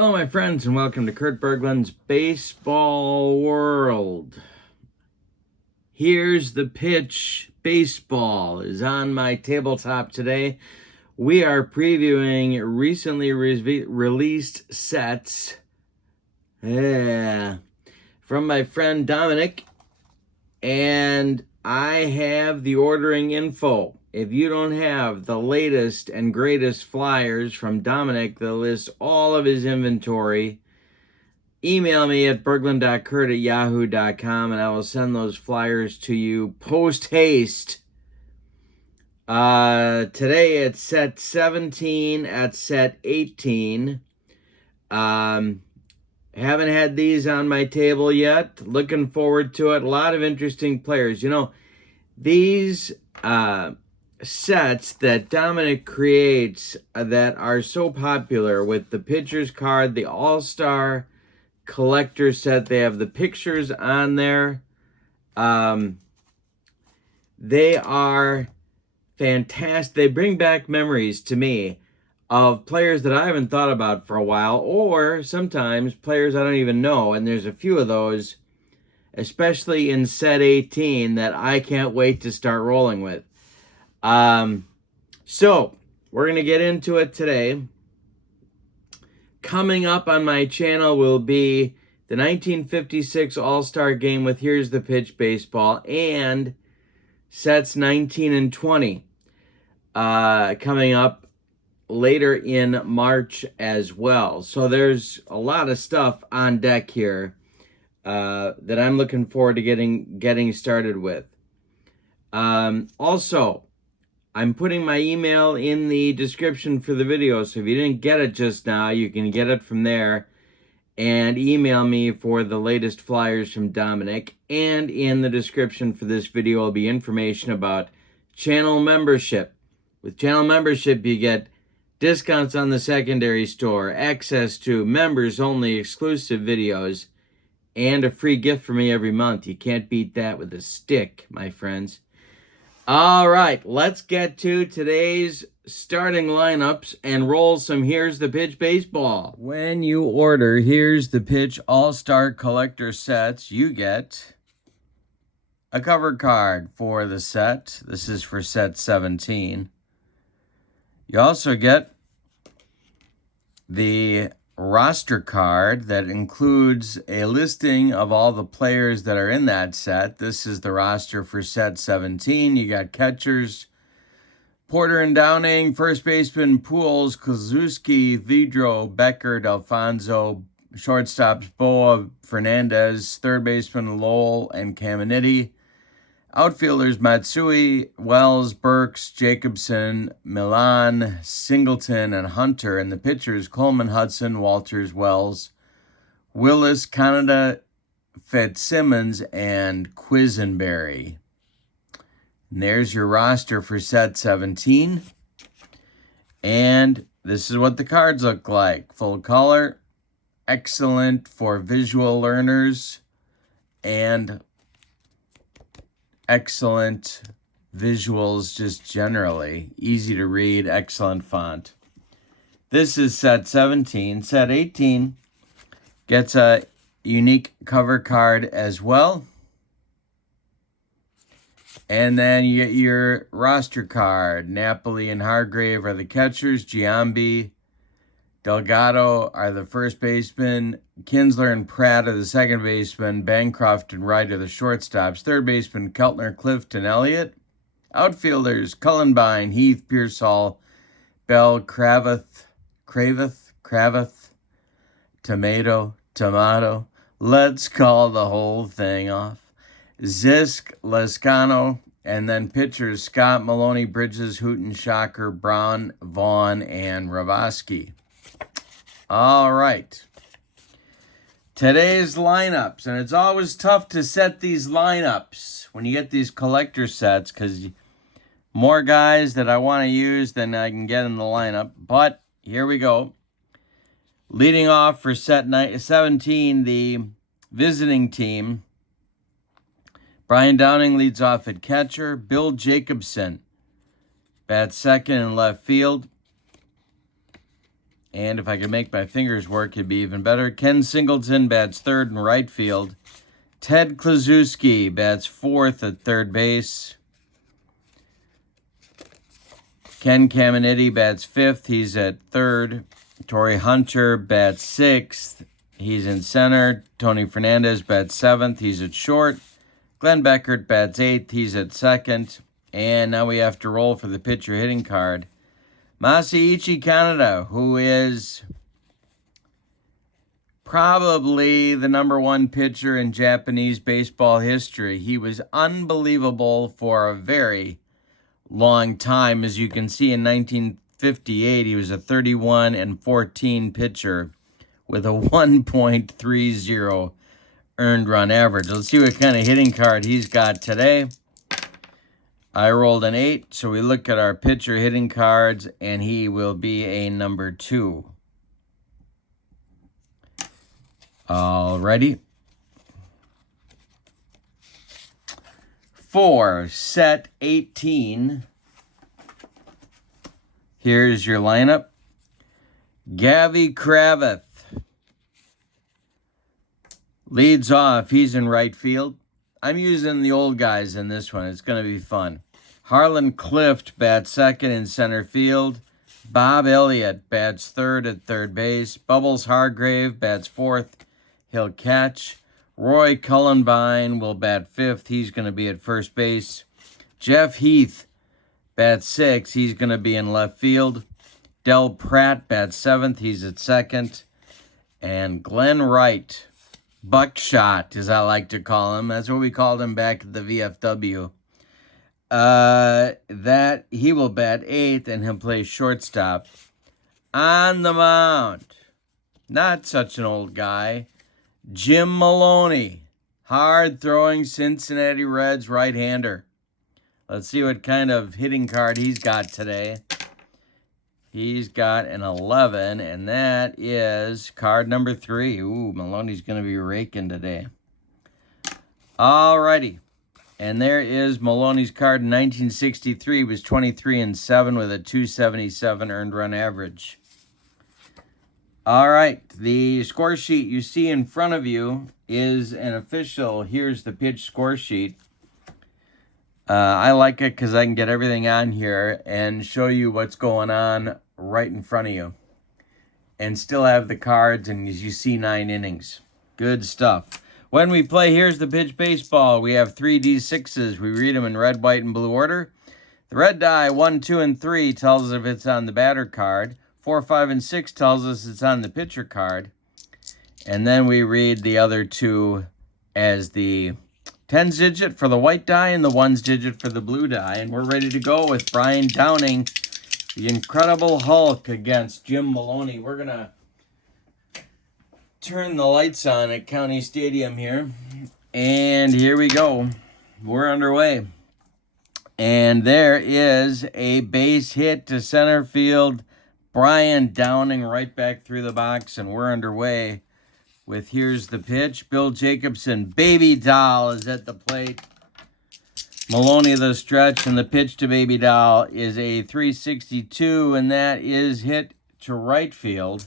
Hello, my friends, and welcome to Kurt Berglund's Baseball World. Here's the Pitch. Baseball is on my tabletop today. We are previewing recently released sets from my friend Dominic, and I have the ordering info. If you don't have the latest and greatest flyers from Dominic that lists all of his inventory, email me at berglund.kurt@yahoo.com and I will send those flyers to you post haste. Today it's set 17 at set 18. Haven't had these on my table yet. Looking forward to it. A lot of interesting players. You know, these sets that Dominic creates that are so popular with the pitcher's card, the All-Star collector set, they have the pictures on there. They are fantastic. They bring back memories to me of players that I haven't thought about for a while, or sometimes players I don't even know, and there's a few of those, especially in set 18, that I can't wait to start rolling with. So we're going to get into it today. Coming up on my channel will be the 1956 All-Star Game with Here's the Pitch Baseball and sets 19 and 20 coming up later in March as well. So there's a lot of stuff on deck here that I'm looking forward to getting started with. Also, I'm putting my email in the description for the video, so if you didn't get it just now, you can get it from there and email me for the latest flyers from Dominic. And in the description for this video will be information about channel membership. With channel membership, you get discounts on the secondary store, access to members-only exclusive videos, and a free gift for me every month. You can't beat that with a stick, my friends. All right, let's get to today's starting lineups and roll some Here's the Pitch baseball. When you order Here's the Pitch All-Star Collector sets, you get a cover card for the set. This is for set 17. You also get the roster card that includes a listing of all the players that are in that set. This is the roster for set 17. You got catchers Porter and Downing, first baseman Pujols, Kozlowski, Vidro, Becker, Alfonso, shortstops Boa, Fernandez, third baseman Lowell and Caminiti, outfielders Matsui, Wells, Burks, Jacobson, Milan, Singleton, and Hunter. And the pitchers Coleman, Hudson, Walters, Wells, Willis, Kaneda, Fitzsimmons, and Quisenberry. And there's your roster for set 17. And this is what the cards look like. Full color, excellent for visual learners, and excellent visuals just generally. Easy to read, excellent font. This is set 17. Set 18 gets a unique cover card as well. And then you get your roster card. Napoli and Hargrave are the catchers. Giambi, Delgado are the first baseman. Kinsler and Pratt are the second baseman. Bancroft and Wright are the shortstops. Third baseman Keltner, Clifton, Elliott. Outfielders Cullenbine, Heath, Pearsall, Bell, Kravith, Tomato. Let's call the whole thing off. Zisk, Lescano, and then pitchers Scott, Maloney, Bridges, Hooten, Shocker, Brown, Vaughn, and Rabosky. All right. Today's lineups, and it's always tough to set these lineups when you get these collector sets because more guys that I want to use than I can get in the lineup. But here we go. Leading off for set 17, the visiting team. Brian Downing leads off at catcher. Bill Jacobson bats second in left field. And if I could make my fingers work, it'd be even better. Ken Singleton bats third and right field. Ted Kluszewski bats fourth at third base. Ken Caminiti bats fifth. He's at third. Torrey Hunter bats sixth. He's in center. Tony Fernandez bats seventh. He's at short. Glenn Beckert bats eighth. He's at second. And now we have to roll for the pitcher hitting card. Masaichi Kaneda, who is probably the #1 pitcher in Japanese baseball history. He was unbelievable for a very long time. As you can see, in 1958, he was a 31-14 pitcher with a 1.30 earned run average. Let's see what kind of hitting card he's got today. I rolled an 8, so we look at our pitcher hitting cards, and he will be a #2. Alrighty. 4, set 18. Here's your lineup. Gavy Kravitz leads off. He's in right field. I'm using the old guys in this one. It's going to be fun. Harlan Clift bats second in center field. Bob Elliott bats third at third base. Bubbles Hargrave bats fourth. He'll catch. Roy Cullenbine will bat fifth. He's going to be at first base. Jeff Heath bats sixth. He's going to be in left field. Del Pratt bats seventh. He's at second. And Glenn Wright, Buckshot, as I like to call him. That's what we called him back at the VFW. That he will bat eighth, and he'll play shortstop. On the mound, not such an old guy, Jim Maloney, hard-throwing Cincinnati Reds right-hander. Let's see what kind of hitting card he's got today. He's got an 11, and that is card number 3. Ooh, Maloney's going to be raking today. Alrighty. And there is Maloney's card in 1963. He was 23-7 with a 277 earned run average. All right, the score sheet you see in front of you is an official Here's the Pitch score sheet. I like it because I can get everything on here and show you what's going on right in front of you. And still have the cards, and as you see, 9 innings. Good stuff. When we play Here's the Pitch baseball, we have 3 D6s. We read them in red, white, and blue order. The red die, 1, 2, and 3, tells us if it's on the batter card. 4, 5, and 6 tells us it's on the pitcher card. And then we read the other 2 as the 10s digit for the white die and the 1s digit for the blue die. And we're ready to go with Brian Downing, the Incredible Hulk, against Jim Maloney. We're going to turn the lights on at County Stadium here. And here we go. We're underway. And there is a base hit to center field. Brian Downing right back through the box, and we're underway with Here's the Pitch. Bill Jacobson, Baby Doll, is at the plate. Maloney the stretch, and the pitch to Baby Doll is a 362, and that is hit to right field.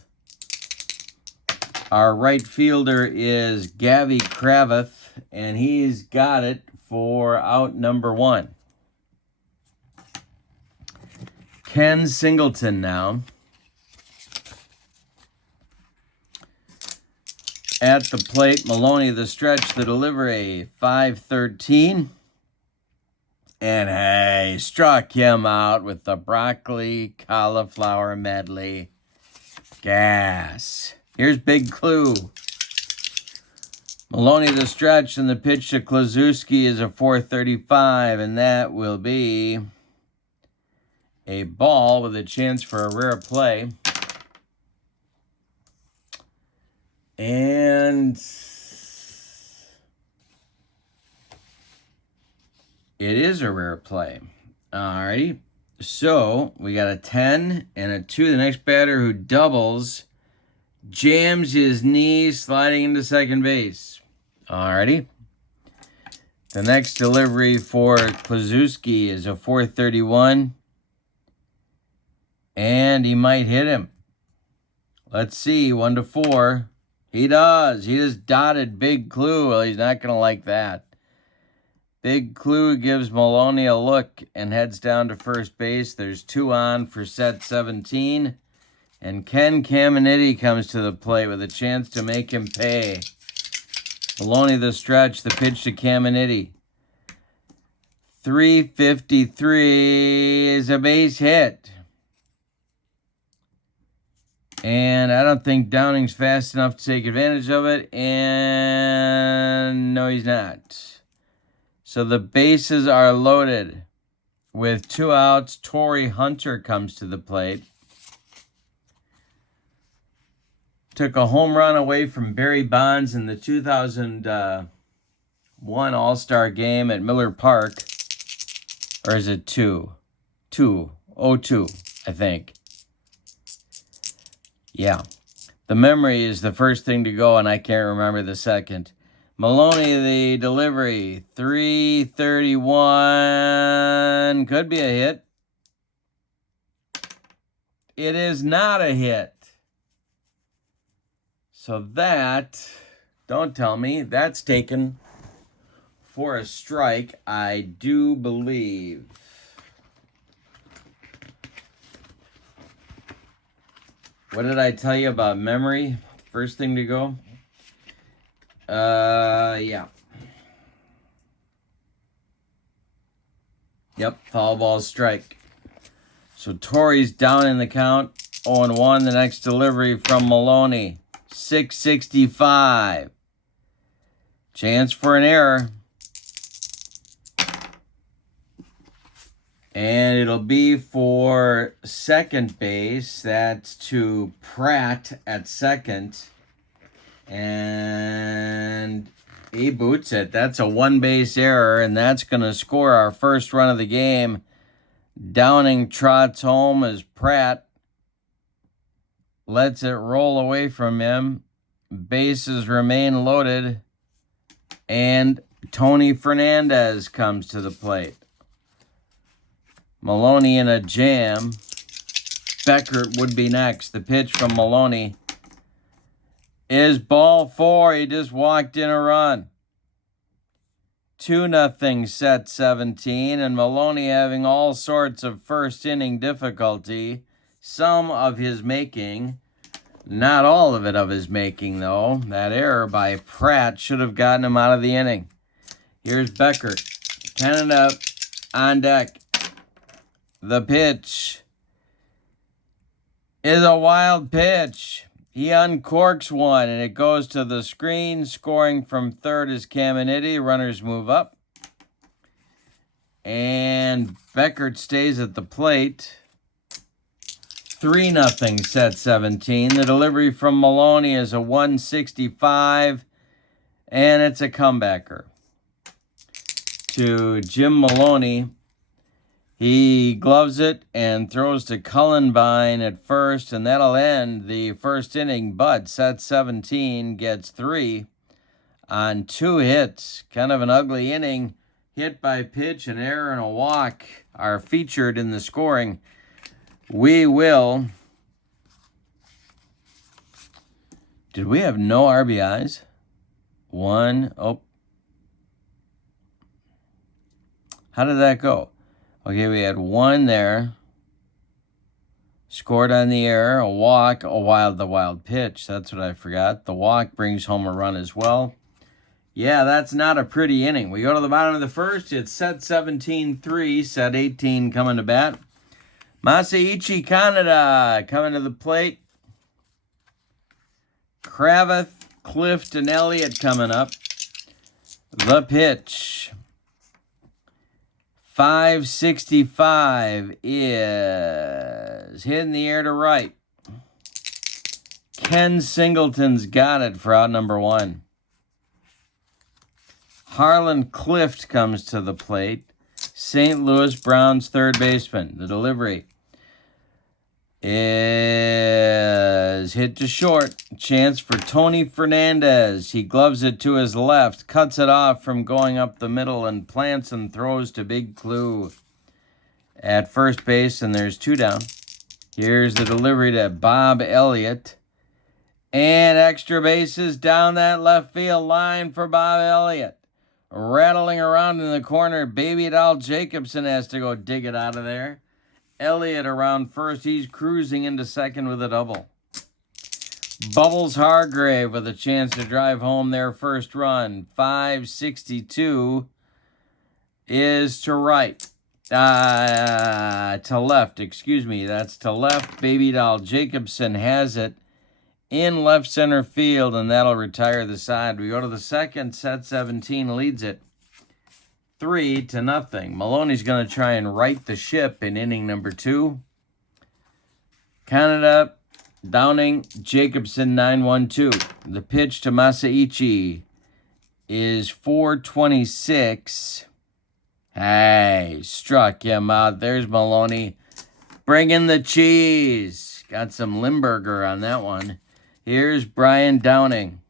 Our right fielder is Gavy Kravitz, and he's got it for out number 1. Ken Singleton now. At the plate, Maloney the stretch, the delivery, 5-13. And hey, struck him out with the broccoli cauliflower medley. Gas. Here's Big Clue. Maloney the stretch, and the pitch to Kluszewski is a 435, and that will be a ball with a chance for a rare play. And it is a rare play. Alrighty. So we got a 10 and a 2. The next batter who doubles jams his knee, sliding into second base. Alrighty. The next delivery for Kluszewski is a 431. And he might hit him. Let's see, 1-4. He does. He just dotted Big Clue. Well, he's not going to like that. Big Clue gives Maloney a look and heads down to first base. There's 2 on for set 17. And Ken Caminiti comes to the plate with a chance to make him pay. Maloney the stretch, the pitch to Caminiti. 353 is a base hit. And I don't think Downing's fast enough to take advantage of it. And no, he's not. So the bases are loaded. With 2 outs, Torrey Hunter comes to the plate. Took a home run away from Barry Bonds in the 2001 All-Star game at Miller Park. Or is it 2? 2. 02, I think. Yeah. The memory is the first thing to go, and I can't remember the second. Maloney, the delivery. 331. Could be a hit. It is not a hit. So that, don't tell me, that's taken for a strike, I do believe. What did I tell you about memory? First thing to go? Yeah. Yep, foul ball strike. So Torrey's down in the count. 0-1, the next delivery from Maloney. 665. Chance for an error. And it'll be for second base. That's to Pratt at second. And he boots it. That's a 1-base error, and that's going to score our first run of the game. Downing trots home as Pratt lets it roll away from him. Bases remain loaded. And Tony Fernandez comes to the plate. Maloney in a jam. Beckert would be next. The pitch from Maloney is ball 4. He just walked in a run. 2-0 set 17. And Maloney having all sorts of first inning difficulty. Some of his making. Not all of it of his making, though. That error by Pratt should have gotten him out of the inning. Here's Beckert. Kaneda on deck. The pitch is a wild pitch. He uncorks one, and it goes to the screen. Scoring from third is Caminiti. Runners move up. And Beckert stays at the plate. 3-0 set 17. The delivery from Maloney is a 165, and it's a comebacker. To Jim Maloney. He gloves it and throws to Cullenbine at first, and that'll end the first inning. But set 17 gets 3 on 2 hits. Kind of an ugly inning. Hit by pitch, an error, and a walk are featured in the scoring. We will. Did we have no RBIs? 1. Oh. How did that go? Okay, we had 1 there. Scored on the error, a walk, the wild pitch. That's what I forgot. The walk brings home a run as well. Yeah, that's not a pretty inning. We go to the bottom of the first. It's set 17-3, set 18 coming to bat. Masaichi Kaneda coming to the plate. Kravitz, Clift, and Elliott coming up. The pitch. 565 is hit in the air to right. Ken Singleton's got it for out number 1. Harlan Clift comes to the plate. St. Louis Browns third baseman. The delivery is hit to short. Chance for Tony Fernandez. He gloves it to his left, cuts it off from going up the middle, and plants and throws to Big Clue at first base, and there's 2 down. Here's the delivery to Bob Elliott. And extra bases down that left field line for Bob Elliott. Rattling around in the corner, Baby Doll Jacobson has to go dig it out of there. Elliott around first. He's cruising into second with a double. Bubbles Hargrave with a chance to drive home their first run. 562 is to right. To left, excuse me. That's to left. Baby Doll Jacobson has it in left center field, and that'll retire the side. We go to the second. Set 17 leads it 3-0. Maloney's going to try and right the ship in inning number 2. Kaneda, Downing, Jacobson, 9-1-2. The pitch to Masaichi is 426. Hey, struck him out. There's Maloney. Bring in the cheese. Got some Limburger on that one. Here's Brian Downing.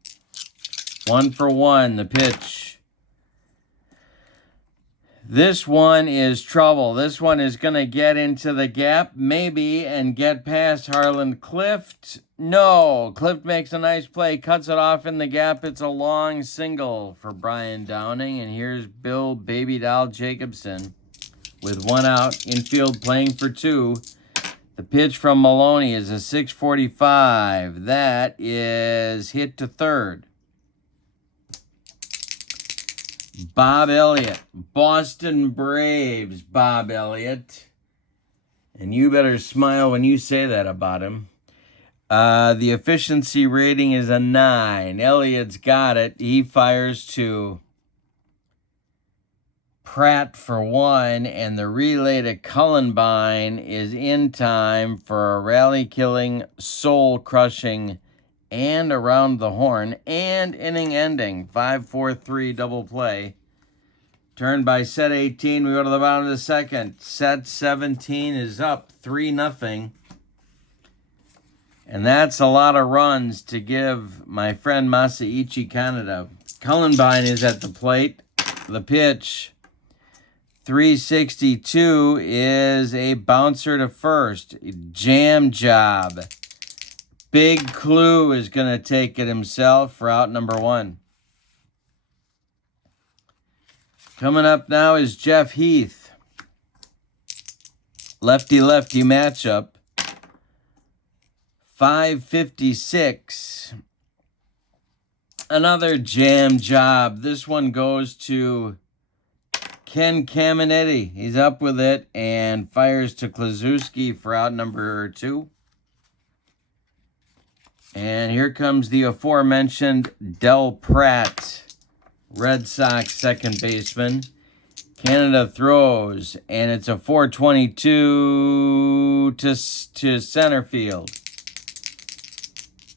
1-for-1, the pitch. This one is trouble. This one is going to get into the gap, maybe, and get past Harlan Clift. No, Clift makes a nice play, cuts it off in the gap. It's a long single for Brian Downing, and here's Bill Baby Doll Jacobson with 1 out, infield playing for 2. The pitch from Maloney is a 645. That is hit to third. Bob Elliott, Boston Braves, Bob Elliott. And you better smile when you say that about him. The efficiency rating is a 9. Elliott's got it. He fires to Pratt for 1, and the relay to Cullenbine is in time for a rally-killing, soul-crushing, and around the horn, and inning-ending 5-4-3 double play. Turned by set 18. We go to the bottom of the second. Set 17 is up 3-0. And that's a lot of runs to give my friend Masaichi Kaneda. Cullenbine is at the plate. The pitch, 362, is a bouncer to first. Jam job. Big Clue is going to take it himself for out number 1. Coming up now is Jeff Heath. Lefty-lefty matchup. 556. Another jam job. This one goes to Ken Caminiti. He's up with it and fires to Klaczewski for out number 2. And here comes the aforementioned Del Pratt, Red Sox second baseman. Kaneda throws, and it's a 422 to center field.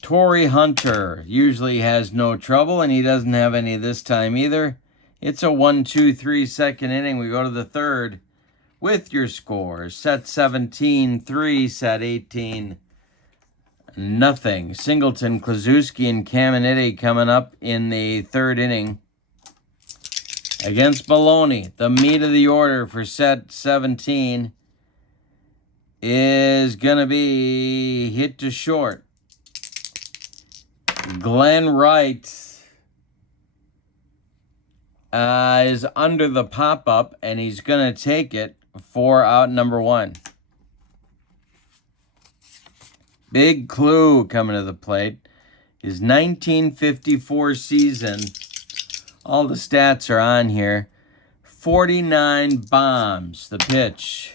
Torrey Hunter usually has no trouble, and he doesn't have any this time either. It's a 1-2-3 second inning. We go to the third with your scores. Set 17, 3, set 18, nothing. Singleton, Klaczewski, and Caminiti coming up in the third inning against Maloney. The meat of the order for set 17 is going to be hit to short. Glenn Wright is under the pop-up, and he's going to take it for out number 1. Big Clue coming to the plate. His 1954 season, all the stats are on here. 49 bombs, the pitch.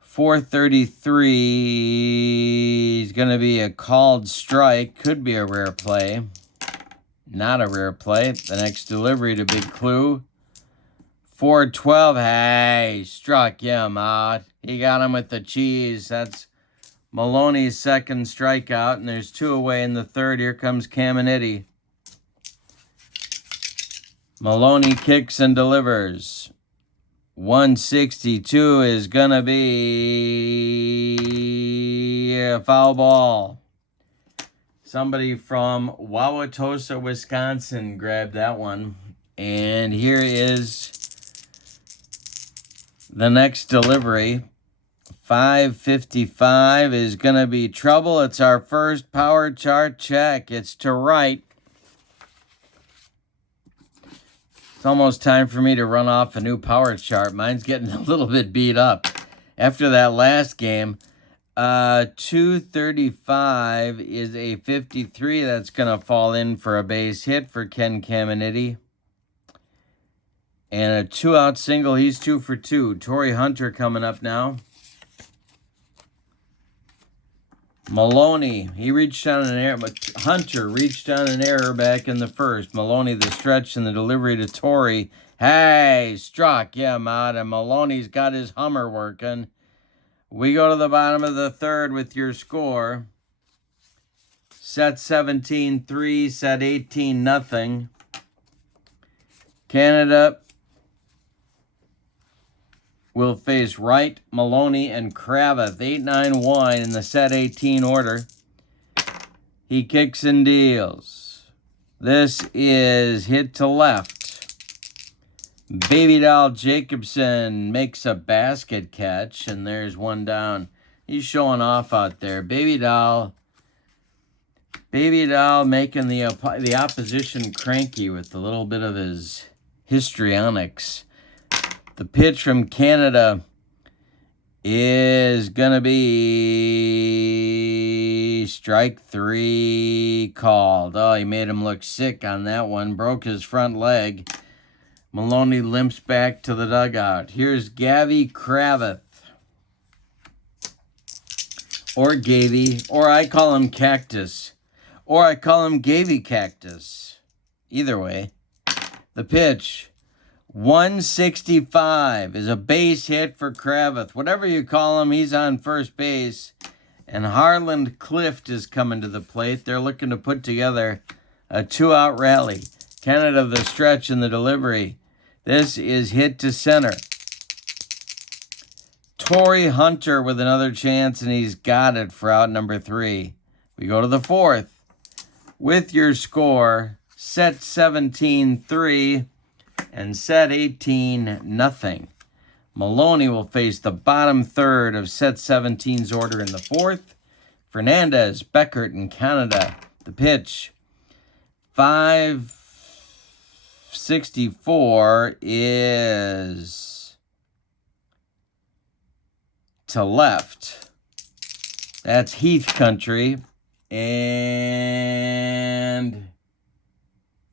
433 is going to be a called strike. Could be a rare play. Not a rare play. The next delivery to Big Clue. 412. Hey, struck him out. He got him with the cheese. That's Maloney's second strikeout, and there's 2 away in the third. Here comes Caminiti. Maloney kicks and delivers. 162 is going to be a foul ball. Somebody from Wauwatosa, Wisconsin grabbed that one. And here is the next delivery. 555 is going to be trouble. It's our first power chart check. It's to right. It's almost time for me to run off a new power chart. Mine's getting a little bit beat up. After that last game, 235 is a 53. That's going to fall in for a base hit for Ken Caminiti. And a 2-out single. He's 2 for 2. Torrey Hunter coming up now. Maloney, he reached on an error. Hunter reached on an error back in the first. Maloney, the stretch and the delivery to Torrey. Hey, struck him out, and Maloney's got his Hummer working. We go to the bottom of the third with your score. Set 17-3, set 18-0. Kaneda will face Wright, Maloney, and Kravitz. 8-9-1 in the set 18 order. He kicks and deals. This is hit to left. Baby Doll Jacobson makes a basket catch, and there's one down. He's showing off out there. Baby Doll making the opposition cranky with a little bit of his histrionics. The pitch from Kaneda is going to be strike 3 called. Oh, he made him look sick on that one. Broke his front leg. Maloney limps back to the dugout. Here's Gavy Kravitz. Or Gavy. Or I call him Cactus. Or I call him Gavy Cactus. Either way. The pitch. 165 is a base hit for Kravitz. Whatever you call him, he's on first base. And Harland Clift is coming to the plate. They're looking to put together a 2-out rally. Kaneda the stretch and the delivery. This is hit to center. Torrey Hunter with another chance, and he's got it for out number 3. We go to the fourth with your score. Set 17-3. And set 18-0. Maloney will face the bottom third of set 17's order in the fourth. Fernandez, Beckert, and Kaneda. The pitch. 564 is to left. That's Heath country. And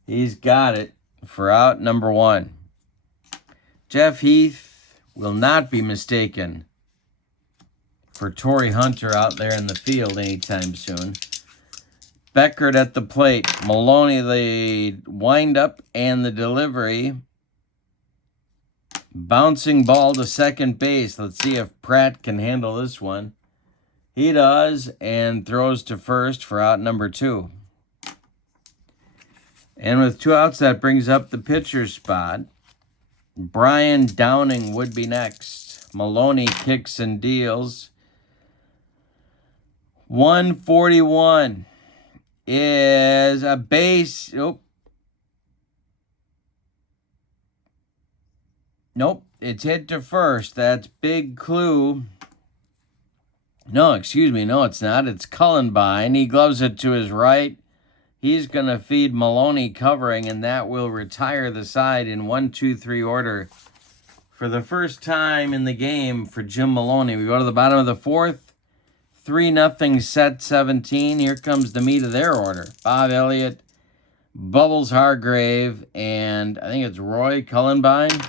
he's got it for out number 1. Jeff Heath will not be mistaken for Torrey Hunter out there in the field anytime soon. Beckert at the plate. Maloney the windup and the delivery. Bouncing ball to second base. Let's see if Pratt can handle this one. He does, and throws to first for out number 2. And with 2 outs, that brings up the pitcher's spot. Brian Downing would be next. Maloney kicks and deals. 141 is a base. Nope, it's hit to first. That's Big Clue. No, excuse me. No, it's not. It's Cullenbine. He gloves it to his right. He's going to feed Maloney covering, and that will retire the side in 1-2-3 order for the first time in the game for Jim Maloney. We go to the bottom of the fourth. 3-0 set 17. Here comes the meat of their order. Bob Elliott, Bubbles Hargrave, and I think it's Roy Cullenbine.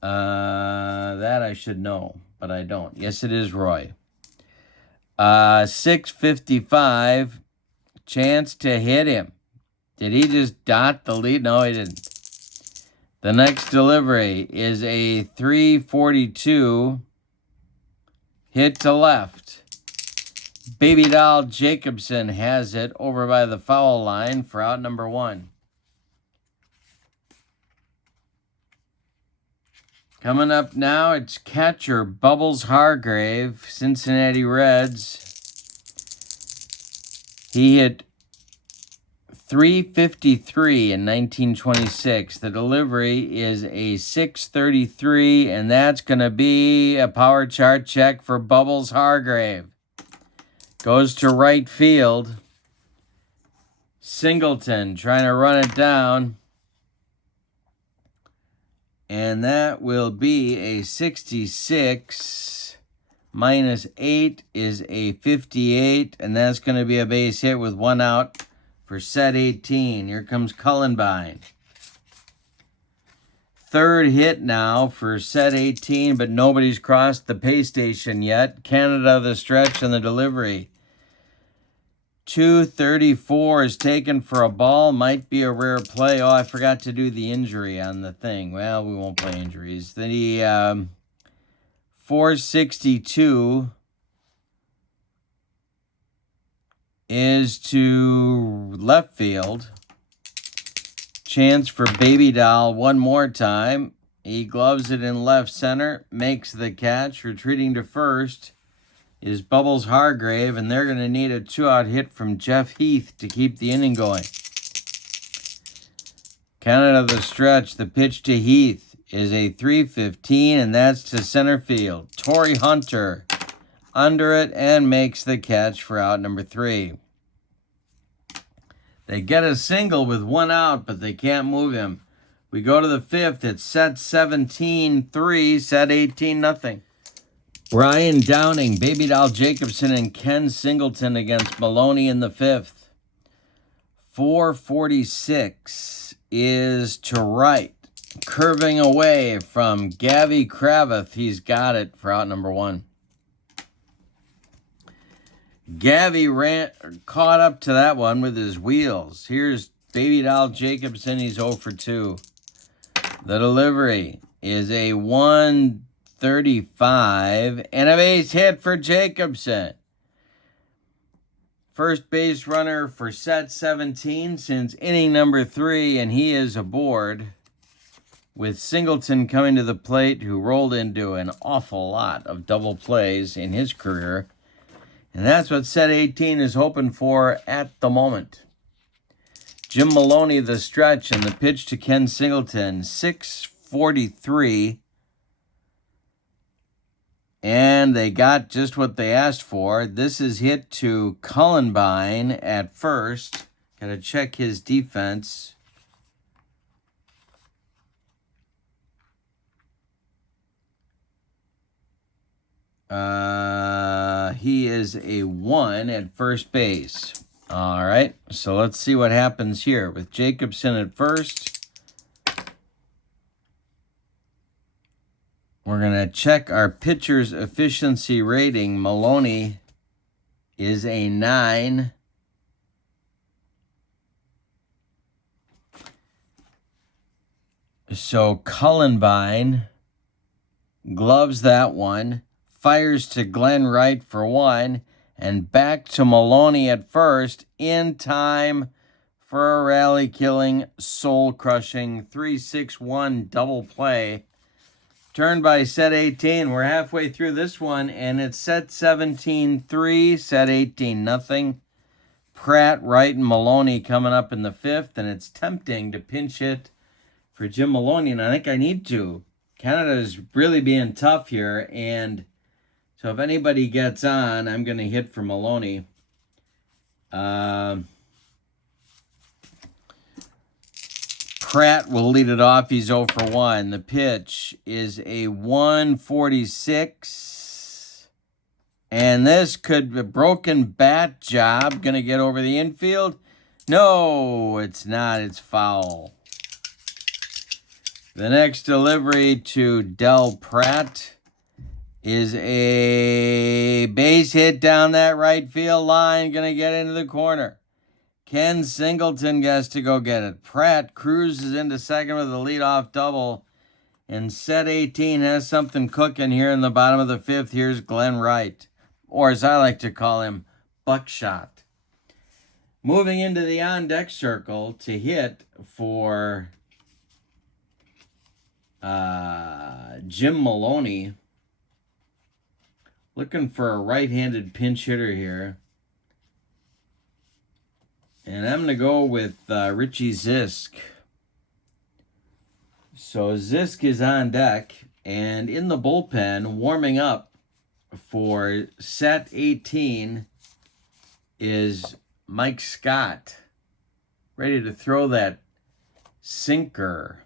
That I should know, but I don't. Yes, it is Roy. 655. Chance to hit him. Did he just dot the lead? No, he didn't. The next delivery is a 342. Hit to left. Baby Doll Jacobson has it over by the foul line for out number 1. Coming up now, it's catcher Bubbles Hargrave, Cincinnati Reds. He hit 353 in 1926. The delivery is a 633, and that's going to be a power chart check for Bubbles Hargrave. Goes to right field. Singleton trying to run it down. And that will be a 66 minus 8 is a 58. And that's going to be a base hit with 1 out for set 18. Here comes Cullenbine. Third hit now for set 18, but nobody's crossed the pay station yet. Kaneda the stretch and the delivery. 234 is taken for a ball. Might be a rare play. Oh, I forgot to do the injury on the thing. Well, we won't play injuries. The 462 is to left field. Chance for Baby Doll one more time. He gloves it in left center. Makes the catch. Retreating to first is Bubbles Hargrave, and they're going to need a 2-out hit from Jeff Heath to keep the inning going. Kaneda the stretch. The pitch to Heath is a 315, and that's to center field. Torrey Hunter under it and makes the catch for out number 3. They get a single with 1 out, but they can't move him. We go to the 5th. It's set 17-3, set 18-0. Ryan Downing, Baby Doll Jacobson, and Ken Singleton against Maloney in the 5th. 446 is to right. Curving away from Gavy Kravith. He's got it for out number 1. Gavy caught up to that one with his wheels. Here's Baby Doll Jacobson. He's 0 for 2. The delivery is a 135 and a base hit for Jacobson. First base runner for set 17 since inning number 3, and he is aboard with Singleton coming to the plate, who rolled into an awful lot of double plays in his career. And that's what set 18 is hoping for at the moment. Jim Maloney, the stretch, and the pitch to Ken Singleton, 643. And they got just what they asked for. This is hit to Cullenbine at first. Got to check his defense. He is a 1 at first base. All right, so let's see what happens here with Jacobson at first. We're going to check our pitcher's efficiency rating. Maloney is a 9. So Cullenbine gloves that one. Fires to Glenn Wright for 1, and back to Maloney at first in time for a rally-killing, soul-crushing 3-6-1 double play. Turned by set 18. We're halfway through this one, and it's set 17-3, set 18-0. Pratt, Wright, and Maloney coming up in the 5th, and it's tempting to pinch hit for Jim Maloney, and I think I need to. Kaneda is really being tough here, and so if anybody gets on, I'm going to hit for Maloney. Pratt will lead it off. He's 0 for 1. The pitch is a 146. And this could be a broken bat job. Going to get over the infield? No, it's not. It's foul. The next delivery to Del Pratt is a base hit down that right field line. Going to get into the corner. Ken Singleton gets to go get it. Pratt cruises into second with a leadoff double. And set 18 has something cooking here in the bottom of the 5th. Here's Glenn Wright, or as I like to call him, Buckshot. Moving into the on-deck circle to hit for Jim Maloney. Looking for a right-handed pinch hitter here. And I'm going to go with Richie Zisk. So Zisk is on deck and in the bullpen warming up for set 18 is Mike Scott. Ready to throw that sinker.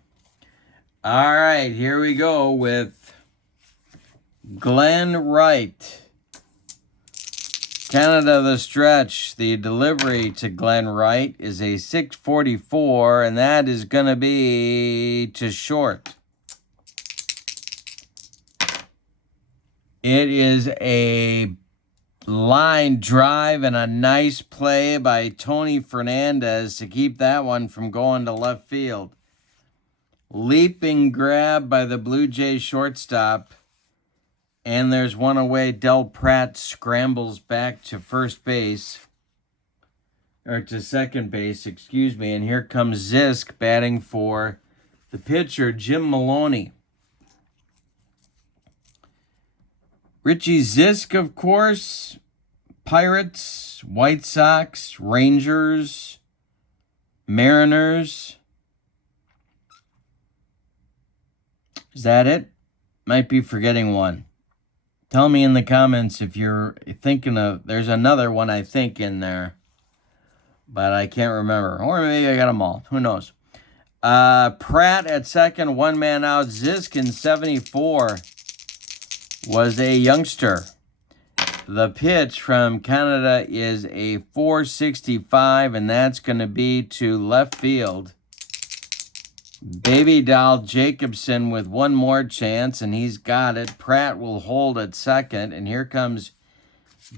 All right, here we go with Glenn Wright. Kaneda the stretch. The delivery to Glenn Wright is a 644, and that is going to be to short. It is a line drive and a nice play by Tony Fernandez to keep that one from going to left field. Leaping grab by the Blue Jay shortstop. And there's one away. Del Pratt scrambles back to first base. Or to second base, excuse me. And here comes Zisk batting for the pitcher, Jim Maloney. Richie Zisk, of course. Pirates, White Sox, Rangers, Mariners. Is that it? Might be forgetting one. Tell me in the comments if you're thinking of, there's another one I think in there, but I can't remember. Or maybe I got them all. Who knows? Pratt at second, one man out. Zisk in 74 was a youngster. The pitch from Kaneda is a 465, and that's going to be to left field. Baby Doll Jacobson with one more chance, and he's got it. Pratt will hold at second, and here comes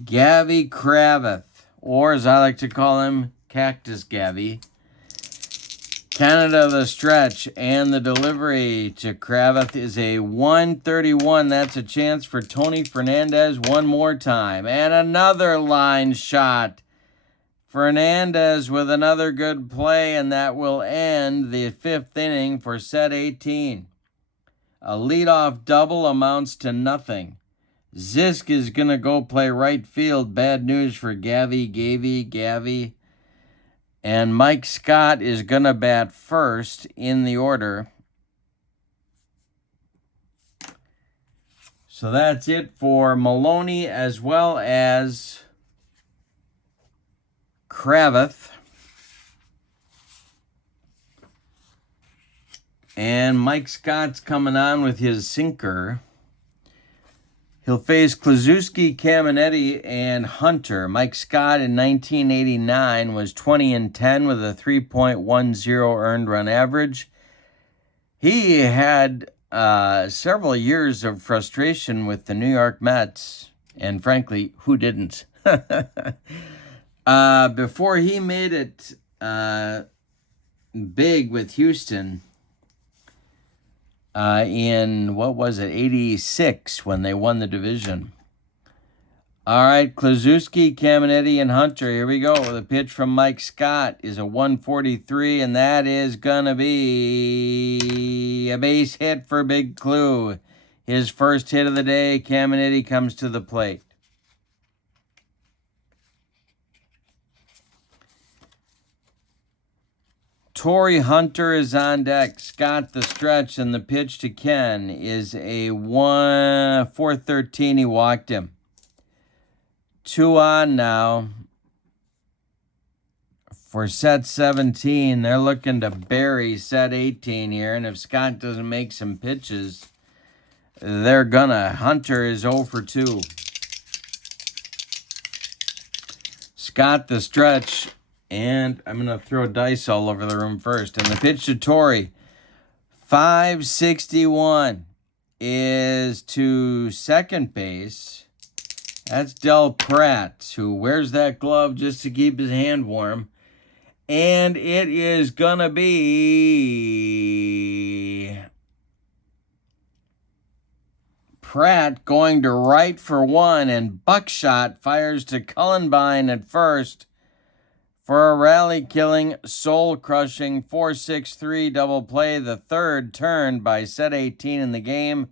Gavy Kravitz, or as I like to call him, Cactus Gavy. Kaneda the stretch, and the delivery to Kravitz is a 131. That's a chance for Tony Fernandez one more time. And another line shot. Fernandez with another good play, and that will end the fifth inning for set 18. A leadoff double amounts to nothing. Zisk is going to go play right field. Bad news for Gavy. And Mike Scott is going to bat first in the order. So that's it for Maloney as well as Kravitz. And Mike Scott's coming on with his sinker. He'll face Kluszewski, Caminiti, and Hunter. Mike Scott in 1989 was 20-10 with a 3.10 earned run average. He had several years of frustration with the New York Mets, and frankly, who didn't? Before he made it big with Houston in, 86 when they won the division. All right, Kluszewski, Caminiti, and Hunter. Here we go. The pitch from Mike Scott is a 143, and that is going to be a base hit for Big Clue. His first hit of the day. Caminiti comes to the plate. Torrey Hunter is on deck. Scott the stretch, and the pitch to Ken is a 413. He walked him. 2 on now for set 17. They're looking to bury set 18 here, and if Scott doesn't make some pitches, they're gonna. Hunter is 0 for 2. Scott the stretch. And I'm going to throw dice all over the room first. And the pitch to Torrey, 561, is to second base. That's Del Pratt, who wears that glove just to keep his hand warm. And it is going to be Pratt going to right for one. And Buckshot fires to Cullenbine at first for a rally-killing, soul-crushing 4-6-3 double play, the third turn by set 18 in the game.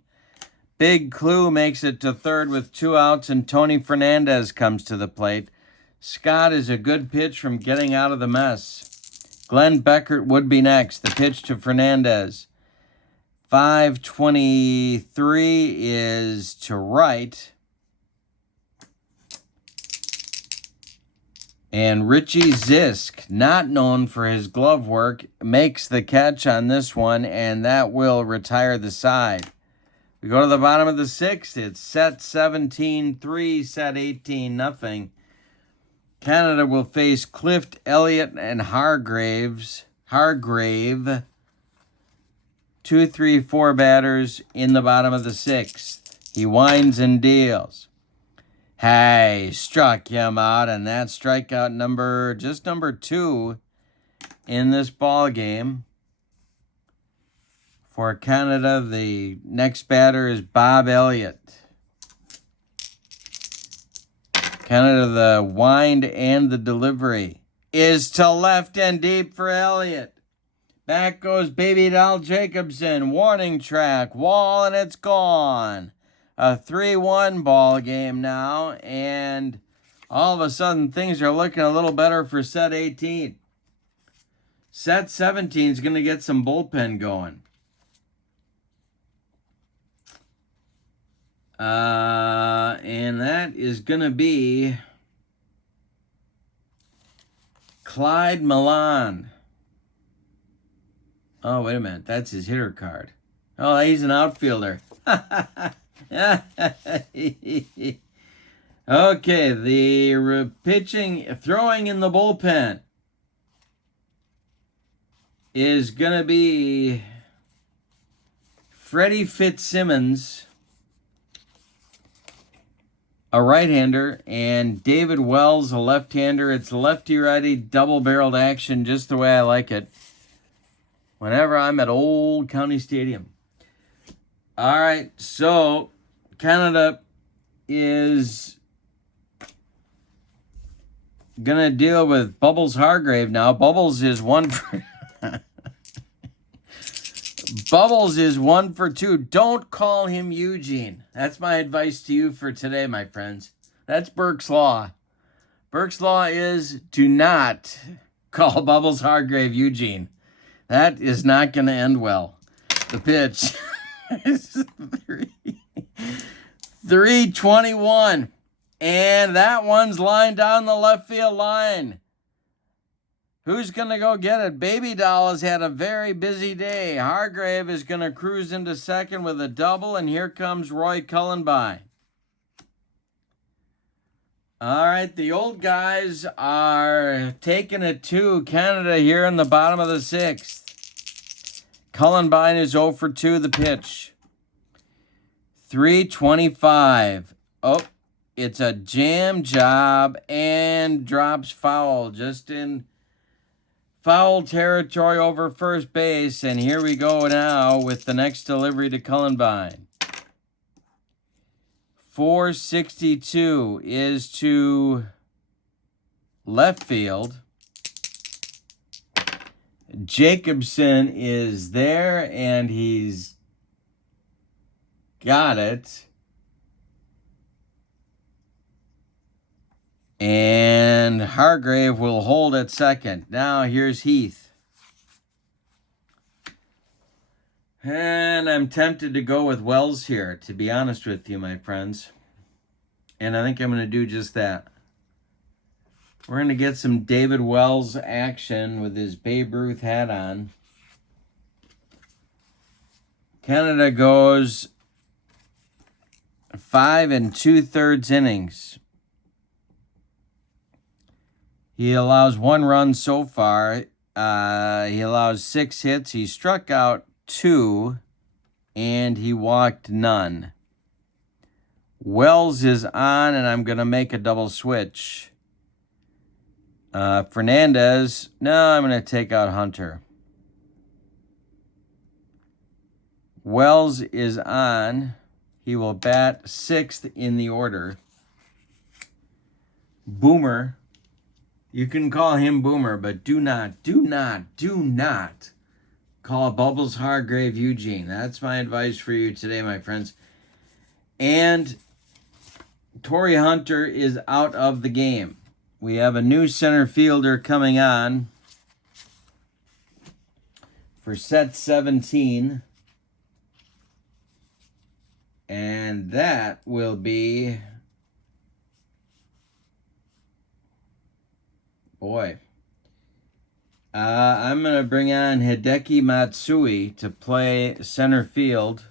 Big Clue makes it to third with 2 outs, and Tony Fernandez comes to the plate. Scott is a good pitch from getting out of the mess. Glenn Beckert would be next. The pitch to Fernandez. 523 is to right. And Richie Zisk, not known for his glove work, makes the catch on this one, and that will retire the side. We go to the bottom of the sixth. It's set 17-3, set 18-0. Canada will face Clift, Elliott, and Hargrave. 2, 3, 4 batters in the bottom of the sixth. He winds and deals. Hey, struck him out, and that's strikeout number 2 in this ball game. For Canada, the next batter is Bob Elliott. Canada, the wind and the delivery is to left and deep for Elliott. Back goes Baby Doll Jacobson. Warning track, wall, and it's gone. A 3-1 ball game now, and all of a sudden things are looking a little better for set 18. Set 17 is going to get some bullpen going. And that is going to be Clyde Maloney. Oh, wait a minute. That's his hitter card. Oh, he's an outfielder. Okay, the throwing in the bullpen is going to be Freddie Fitzsimmons, a right-hander, and David Wells, a left-hander. It's lefty-righty, double-barreled action, just the way I like it whenever I'm at Old County Stadium. All right, so Canada is going to deal with Bubbles Hargrave now. Bubbles is 1 for... Bubbles is 1 for 2. Don't call him Eugene. That's my advice to you for today, my friends. That's Burke's Law. Burke's Law is do not call Bubbles Hargrave Eugene. That is not going to end well. The pitch is 321. And that one's lined down the left field line. Who's going to go get it? Baby Doll has had a very busy day. Hargrave is going to cruise into second with a double, and here comes Roy Cullenby. All right, the old guys are taking it to Canada here in the bottom of the sixth. Cullenby is 0 for 2, the pitch. 325. Oh, it's a jam job and drops foul just in foul territory over first base, and here we go now with the next delivery to Cullenby. 462 is to left field. Jacobson is there, and he's got it. And Hargrave will hold at second. Now here's Heath. And I'm tempted to go with Wells here, to be honest with you, my friends. And I think I'm going to do just that. We're going to get some David Wells action with his Babe Ruth hat on. Canada goes 5 2/3 innings. He allows 1 run so far. He allows 6 hits. He struck out 2, and he walked none. Wells is on, and I'm going to make a double switch. Fernandez, no, I'm going to take out Hunter. Wells is on. He will bat 6th in the order. Boomer. You can call him Boomer, but do not call Bubbles Hargrave Eugene. That's my advice for you today, my friends. And Torrey Hunter is out of the game. We have a new center fielder coming on for set 17. And that will be, I'm going to bring on Hideki Matsui to play center field.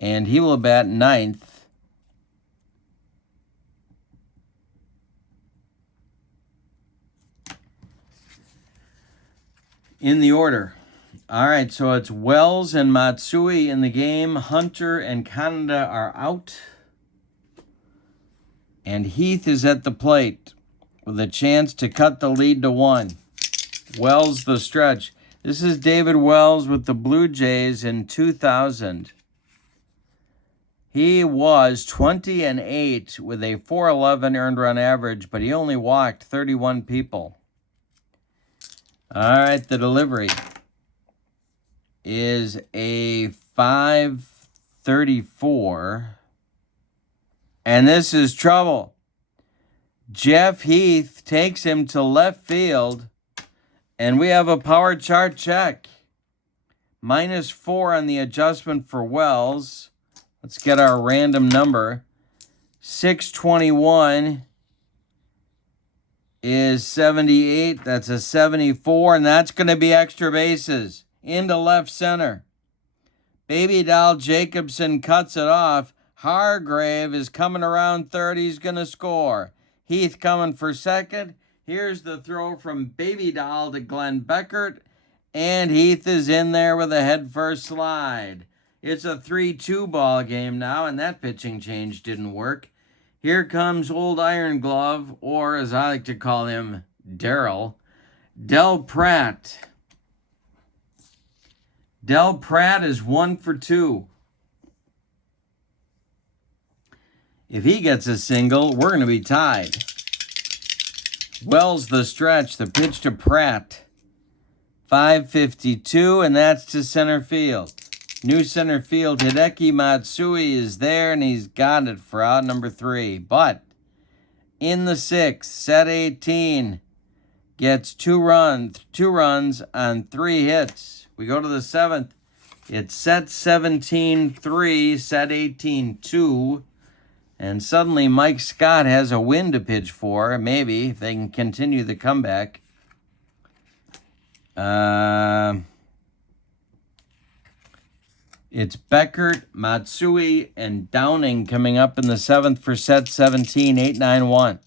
And he will bat ninth. In the order. All right, so it's Wells and Matsui in the game. Hunter and Kaneda are out. And Heath is at the plate with a chance to cut the lead to 1. Wells the stretch. This is David Wells with the Blue Jays in 2000. He was 20-8 with a 4.11 earned run average, but he only walked 31 people. All right, the delivery is a 5.34. And this is trouble. Jeff Heath takes him to left field, and we have a power chart check. -4 on the adjustment for Wells. Let's get our random number. 621 is 78. That's a 74, and that's going to be extra bases into left center. Baby Doll Jacobson cuts it off. Hargrave is coming around third. He's going to score. Heath coming for second. Here's the throw from Baby Doll to Glenn Beckert, and Heath is in there with a head-first slide. It's a 3-2 ball game now, and that pitching change didn't work. Here comes Old Iron Glove, or as I like to call him, Daryl, Del Pratt. Del Pratt is 1 for 2. If he gets a single, we're going to be tied. Wells the stretch, the pitch to Pratt. 5.52, and that's to center field. New center field, Hideki Matsui is there, and he's got it for out number 3. But in the 6th, set 18, gets 2 runs on 3 hits. We go to the 7th. It's set 17-3, set 18-2. And suddenly Mike Scott has a win to pitch for, maybe, if they can continue the comeback. It's Beckert, Matsui, and Downing coming up in the 7th for set 17, 8-9-1.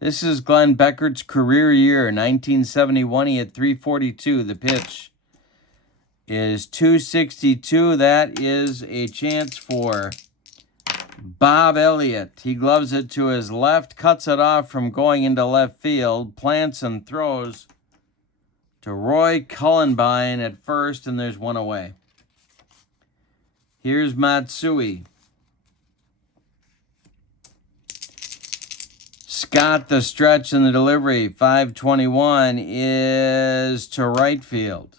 This is Glenn Beckert's career year, 1971. He had 342. The pitch is 262. That is a chance for Bob Elliott. He gloves it to his left, cuts it off from going into left field, plants and throws to Roy Cullenbine at first, and there's one away. Here's Matsui. Scott the stretch and the delivery. 521 is to right field.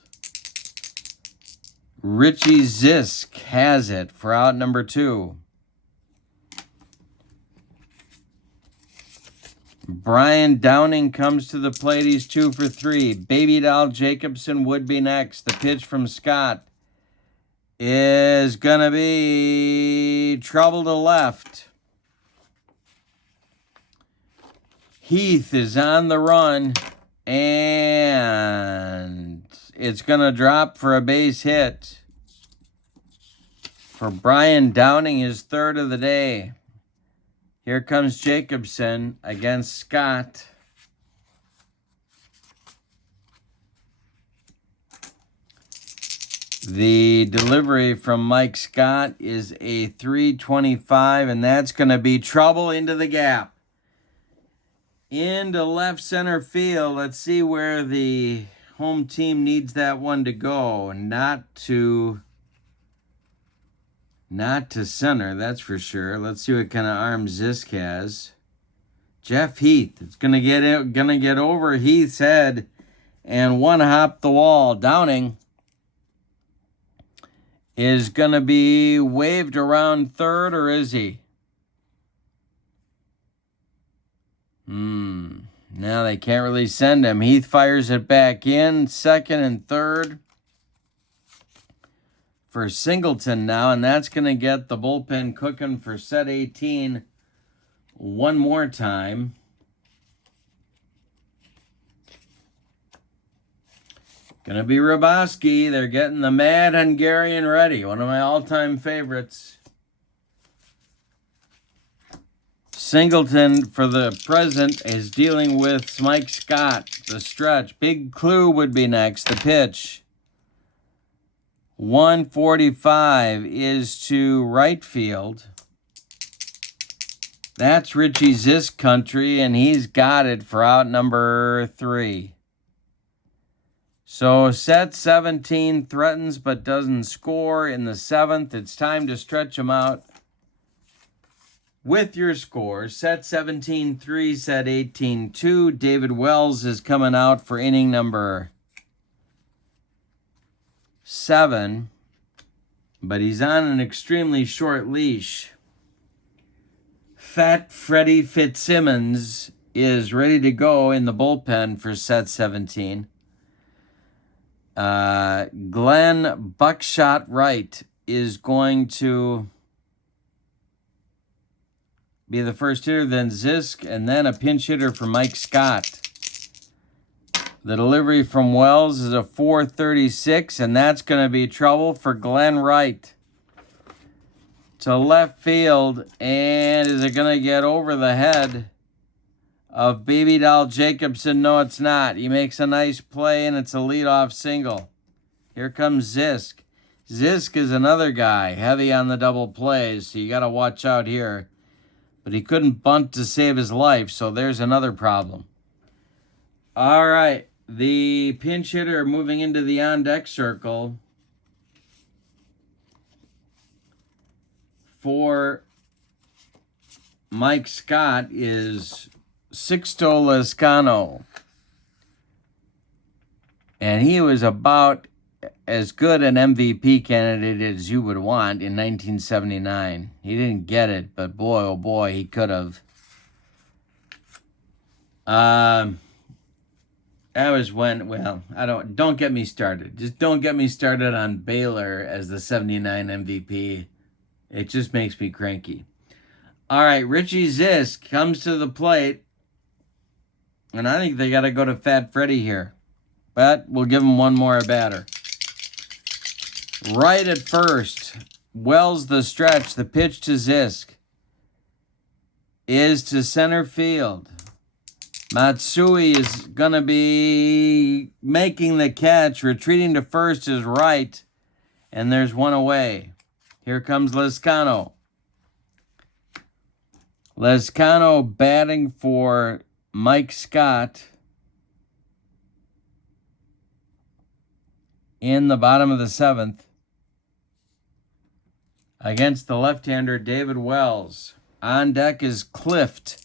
Richie Zisk has it for out number 2. Brian Downing comes to the plate. He's 2 for 3. Baby Doll Jacobson would be next. The pitch from Scott is going to be trouble to left. Heath is on the run, and it's going to drop for a base hit. For Brian Downing, his 3rd of the day. Here comes Jacobson against Scott. The delivery from Mike Scott is a 325, and that's going to be trouble into the gap. Into left center field. Let's see where the home team needs that one to go. Not to center, that's for sure. Let's see what kind of arm Zisk has. Jeff Heath. It's gonna get over Heath's head and one hop the wall. Downing is gonna be waved around third, or is he? Now they can't really send him. Heath fires it back in. Second and third for Singleton now, and that's going to get the bullpen cooking for set 18 one more time. Gonna be Raboski. They're getting the Mad Hungarian ready. One of my all-time favorites. Singleton, for the present, is dealing with Mike Scott. The stretch. Big Clue would be next. The pitch. 145 is to right field. That's Richie Zisk country, and he's got it for out number 3. So set 17 threatens but doesn't score in the 7th. It's time to stretch him out with your scores. Set 17-3, set 18-2. David Wells is coming out for inning number 7, but he's on an extremely short leash. Fat Freddie Fitzsimmons is ready to go in the bullpen for set 17. Glenn Buckshot Wright is going to be the first hitter, then Zisk, and then a pinch hitter for Mike Scott. The delivery from Wells is a 436, and that's going to be trouble for Glenn Wright. To left field, and is it going to get over the head of Baby Doll Jacobson? No, it's not. He makes a nice play, and it's a leadoff single. Here comes Zisk. Zisk is another guy, heavy on the double plays, so you got to watch out here. But he couldn't bunt to save his life, so there's another problem. All right, the pinch hitter moving into the on-deck circle for Mike Scott is Sixto Lezcano. And he was about as good an MVP candidate as you would want in 1979. He didn't get it, but boy, oh boy, he could have. That was when, well, don't get me started. Just don't get me started on Baylor as the 79 MVP. It just makes me cranky. All right, Richie Zisk comes to the plate. And I think they got to go to Fat Freddy here. But we'll give him one more batter. Right at first. Wells the stretch. The pitch to Zisk is to center field. Matsui is going to be making the catch. Retreating to first is right. And there's one away. Here comes Lezcano. Lezcano batting for Mike Scott in the bottom of the 7th against the left-hander David Wells. On deck is Clift.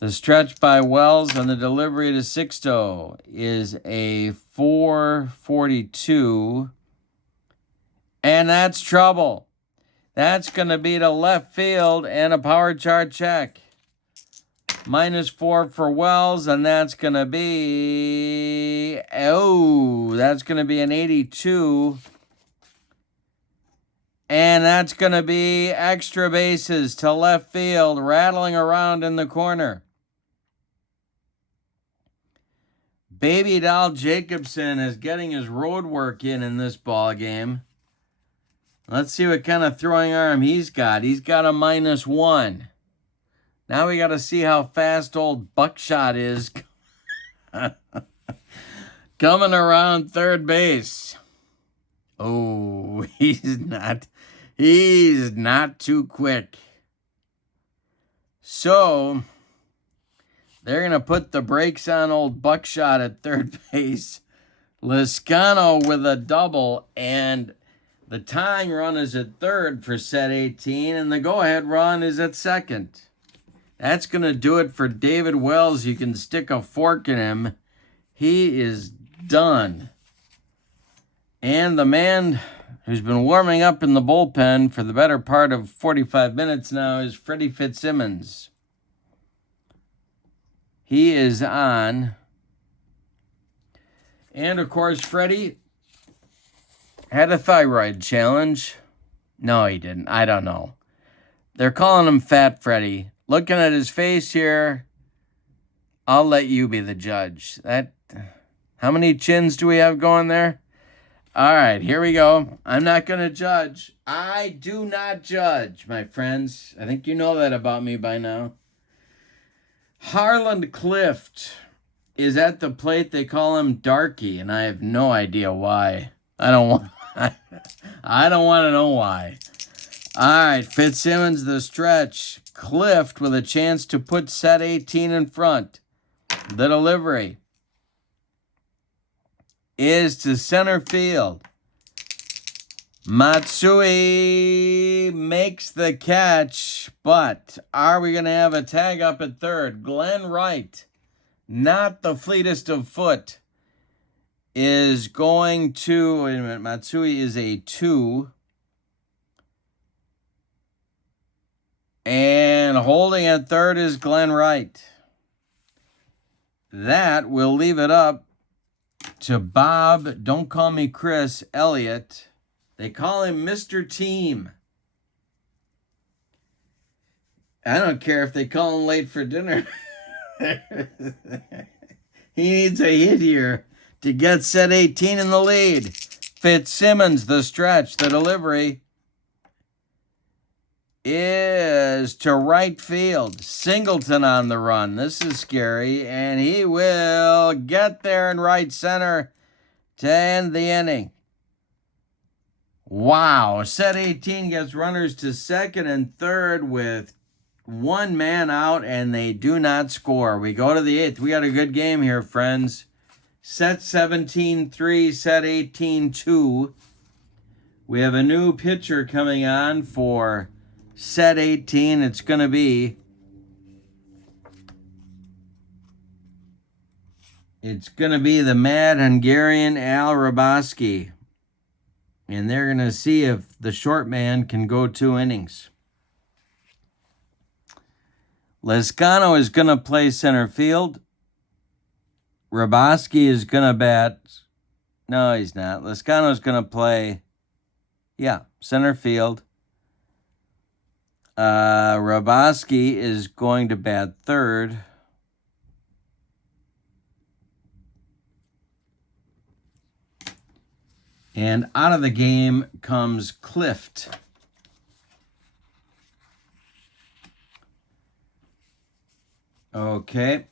The stretch by Wells and the delivery to Sixto is a 442. And that's trouble. That's going to be to left field and a power chart check. -4 for Wells, and that's going to be, that's going to be an 82. And that's going to be extra bases to left field, rattling around in the corner. Baby Doll Jacobson is getting his road work in this ball game. Let's see what kind of throwing arm he's got. He's got a -1. Now we got to see how fast old Buckshot is coming around third base. Oh, he's not too quick. So they're going to put the brakes on old Buckshot at third base. Lezcano with a double, and the tying run is at third for set 18, and the go-ahead run is at second. That's going to do it for David Wells. You can stick a fork in him. He is done. And the man who's been warming up in the bullpen for the better part of 45 minutes now is Freddie Fitzsimmons. He is on. And, of course, Freddie had a thyroid challenge. No, he didn't. I don't know. They're calling him Fat Freddie. Looking at his face here, I'll let you be the judge. How many chins do we have going there? All right, here we go. I'm not going to judge. I do not judge, my friends. I think you know that about me by now. Harland Clift is at the plate. They call him Darky, and I have no idea why. I don't want to know why. All right, Fitzsimmons the stretch. Clift with a chance to put set 18 in front. The delivery is to center field. Matsui makes the catch, but are we going to have a tag up at third? Glenn Wright, not the fleetest of foot, is going to, wait a minute, Matsui is a 2. And holding at third is Glenn Wright. That will leave it up to Bob, don't call me Chris, Elliott. They call him Mr. Team. I don't care if they call him late for dinner. He needs a hit here to get set 18 in the lead. Fitzsimmons, the stretch, the delivery is to right field. Singleton on the run. This is scary, and he will get there in right center to end the inning. Wow, set 18 gets runners to second and third with one man out, and they do not score. We go to the 8th. We got a good game here, friends. Set 17-3, set 18-2. We have a new pitcher coming on for set 18. It's going to be the Mad Hungarian Al Raboski. And they're going to see if the short man can go 2 innings. Lescano is going to play center field. Raboski is going to bat. No, he's not. Lescano is going to play, center field. Raboski is going to bat third. And out of the game comes Clift. Okay.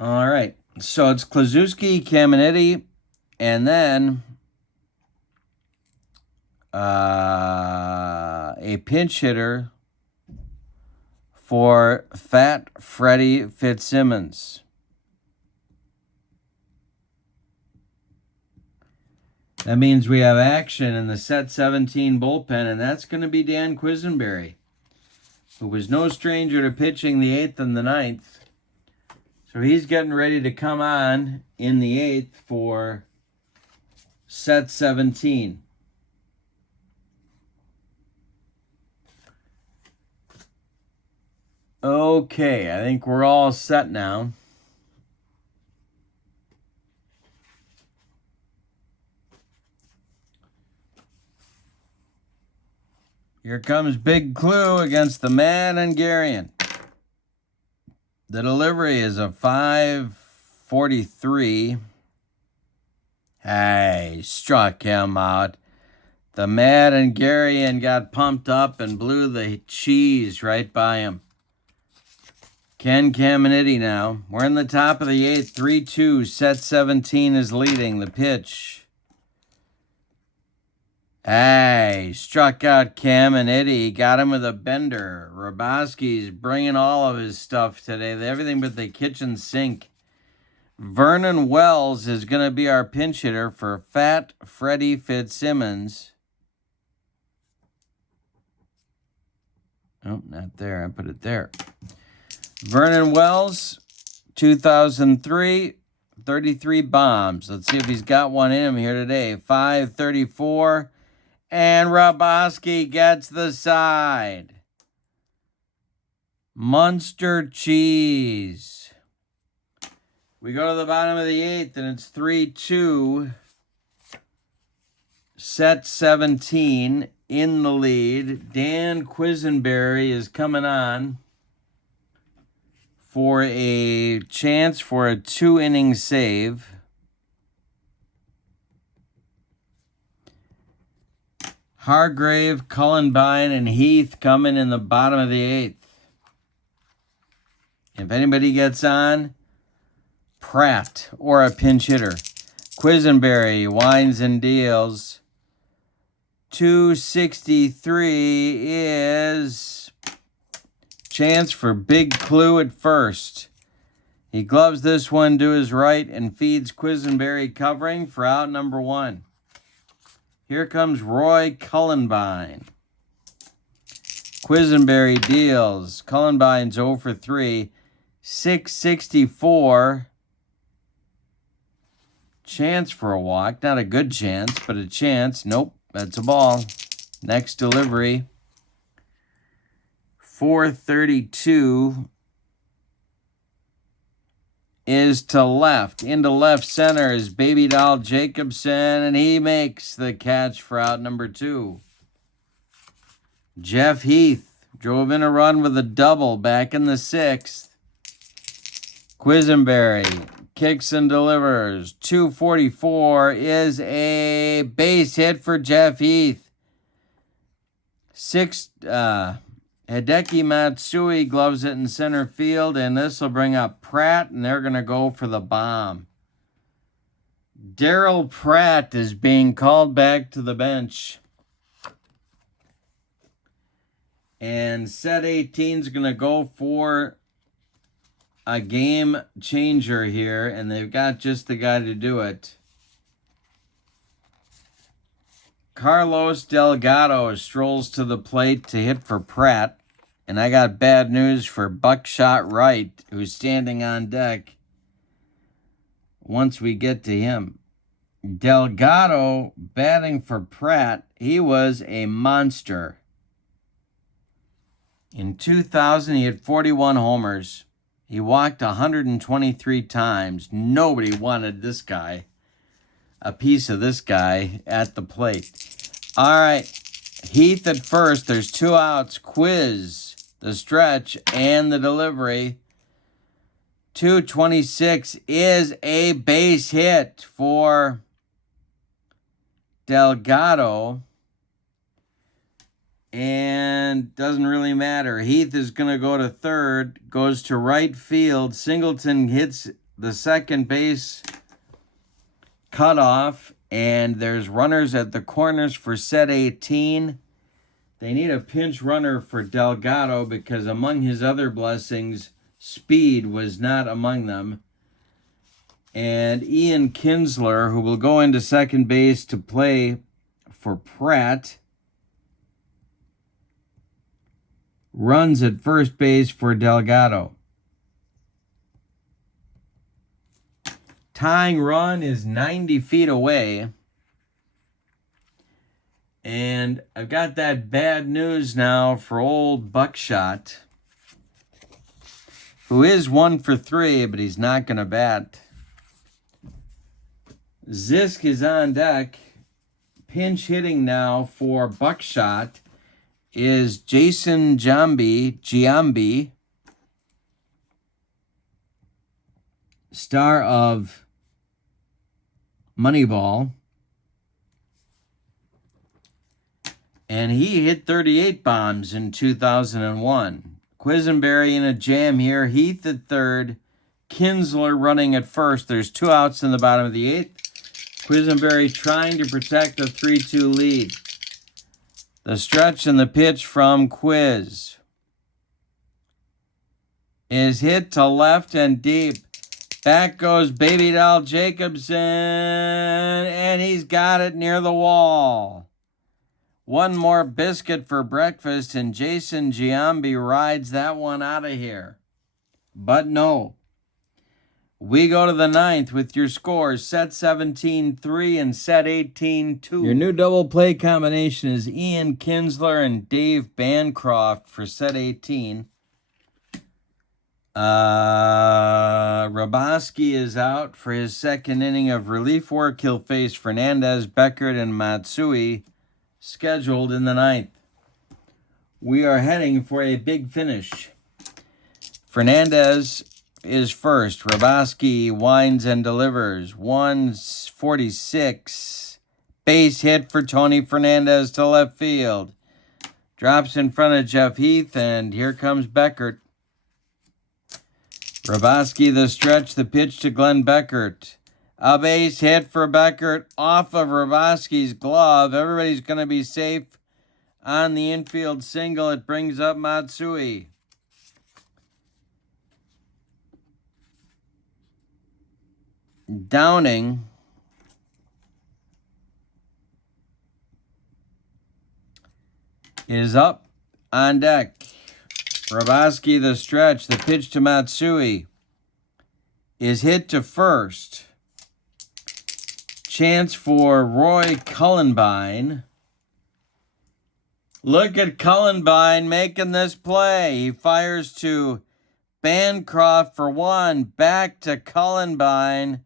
All right. So it's Klazuski, Caminiti, and then a pinch hitter for Fat Freddie Fitzsimmons. That means we have action in the set 17 bullpen, and that's going to be Dan Quisenberry, who was no stranger to pitching the 8th and the 9th. So he's getting ready to come on in the 8th for set 17. Okay, I think we're all set now. Here comes Big Clue against the Mad Hungarian. The delivery is a 5.43. Hey, struck him out. The Mad Hungarian got pumped up and blew the cheese right by him. Ken Caminiti now. We're in the top of the 8th, 3-2. Set 17 is leading the pitch. Hey, struck out Caminiti. Got him with a bender. Raboski's bringing all of his stuff today. Everything but the kitchen sink. Vernon Wells is going to be our pinch hitter for Fat Freddie Fitzsimmons. Oh, not there. I put it there. Vernon Wells, 2003, 33 bombs. Let's see if he's got one in him here today. 5.34 And Raboski gets the side. Munster cheese. We go to the bottom of the 8th, and it's 3-2. Set 17 in the lead. Dan Quisenberry is coming on for a chance for a 2-inning save. Hargrave, Cullenbine, and Heath coming in the bottom of the 8th. If anybody gets on, Pratt or a pinch hitter. Quisenberry winds and deals. 263 is chance for Big Clue at first. He gloves this one to his right and feeds Quisenberry covering for out number 1. Here comes Roy Cullenbine. Quisenberry deals. Cullenbine's 0 for 3. 664. Chance for a walk. Not a good chance, but a chance. Nope, that's a ball. Next delivery. 432 is to left. Into left center is Baby Doll Jacobson, and he makes the catch for out number 2. Jeff Heath drove in a run with a double back in the 6th. Quisenberry kicks and delivers. 244 is a base hit for Jeff Heath. Hideki Matsui gloves it in center field, and this will bring up Pratt, and they're going to go for the bomb. Darryl Pratt is being called back to the bench. And set 18 is going to go for a game changer here, and they've got just the guy to do it. Carlos Delgado strolls to the plate to hit for Pratt, and I got bad news for Buckshot Wright, who's standing on deck once we get to him. Delgado batting for Pratt, he was a monster. In 2000, he had 41 homers. He walked 123 times. Nobody wanted this guy, a piece of this guy at the plate. All right, Heath at first. There's 2 outs. Quiz, the stretch, and the delivery. 226 is a base hit for Delgado. And doesn't really matter. Heath is going to go to third, goes to right field. Singleton hits the second base cutoff, and there's runners at the corners for set 18. They need a pinch runner for Delgado because among his other blessings, speed was not among them. And Ian Kinsler, who will go into second base to play for Pratt, runs at first base for Delgado. Tying run is 90 feet away. And I've got that bad news now for old Buckshot, who is 1 for 3, but he's not going to bat. Zisk is on deck. Pinch hitting now for Buckshot is Jason Giambi, star of Moneyball. And he hit 38 bombs in 2001. Quisenberry in a jam here. Heath at third. Kinsler running at first. There's 2 outs in the bottom of the 8th. Quisenberry trying to protect a 3-2 lead. The stretch and the pitch from Quiz is hit to left and deep. Back goes Baby Doll Jacobson, and he's got it near the wall. One more biscuit for breakfast, and Jason Giambi rides that one out of here. But no. We go to the ninth with your scores, set 17-3 and set 18-2. Your new double play combination is Ian Kinsler and Dave Bancroft for set 18. Raboski is out for his second inning of relief work. He'll face Fernandez, Beckert, and Matsui, scheduled in the ninth. We are heading for a big finish. Fernandez is first. Raboski winds and delivers. 146. Base hit for Tony Fernandez to left field. Drops in front of Jeff Heath, and here comes Beckert. Raboski the stretch, the pitch to Glenn Beckert. A base hit for Beckert off of Raboski's glove. Everybody's going to be safe on the infield single. It brings up Matsui. Downing is up on deck. Raboski the stretch, the pitch to Matsui is hit to first. Chance for Roy Cullenbine. Look at Cullenbine making this play. He fires to Bancroft for one. Back to Cullenbine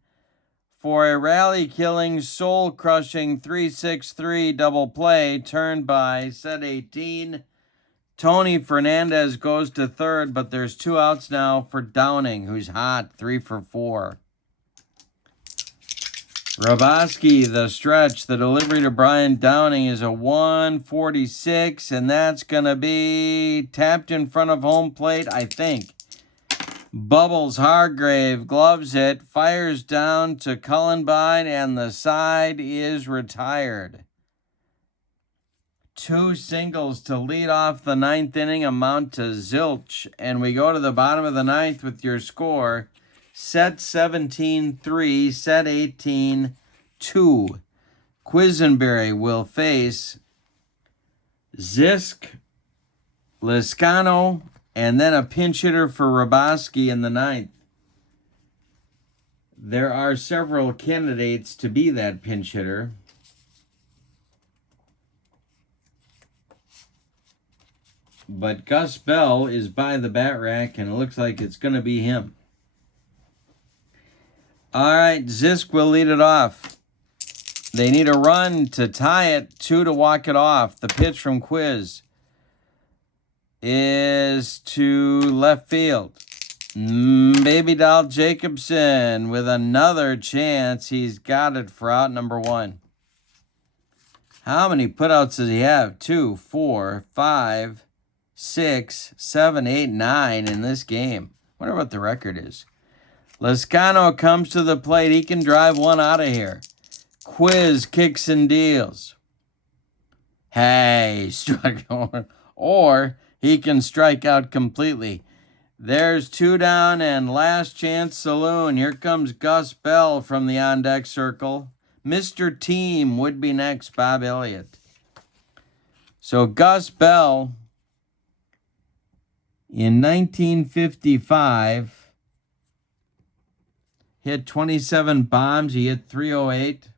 for a rally-killing, soul-crushing 3-6-3 double play turned by set 18. Tony Fernandez goes to third, but there's 2 outs now for Downing, who's hot, 3 for 4. Raboski, the stretch, the delivery to Brian Downing is a 146, and that's going to be tapped in front of home plate, I think. Bubbles Hargrave gloves it, fires down to Cullenbine, and the side is retired. 2 singles to lead off the ninth inning amount to zilch, and we go to the bottom of the ninth with your score, set 17-3, set 18-2. Quisenberry will face Zisk, Liscano, and then a pinch hitter for Raboski in the ninth. There are several candidates to be that pinch hitter. But Gus Bell is by the bat rack, and it looks like it's going to be him. All right, Zisk will lead it off. They need a run to tie it, 2 to walk it off. The pitch from Quiz is to left field. Baby Doll Jacobson with another chance. He's got it for out number 1. How many putouts does he have? 2, 4, 5, 6, 7, 8, 9 in this game. Wonder what the record is. Liscano comes to the plate. He can drive one out of here. Quiz kicks and deals. Hey, struck or he can strike out completely. There's 2 down and last chance saloon. Here comes Gus Bell from the on-deck circle. Mr. Team would be next, Bob Elliott. So Gus Bell in 1955 hit 27 bombs. He hit 308.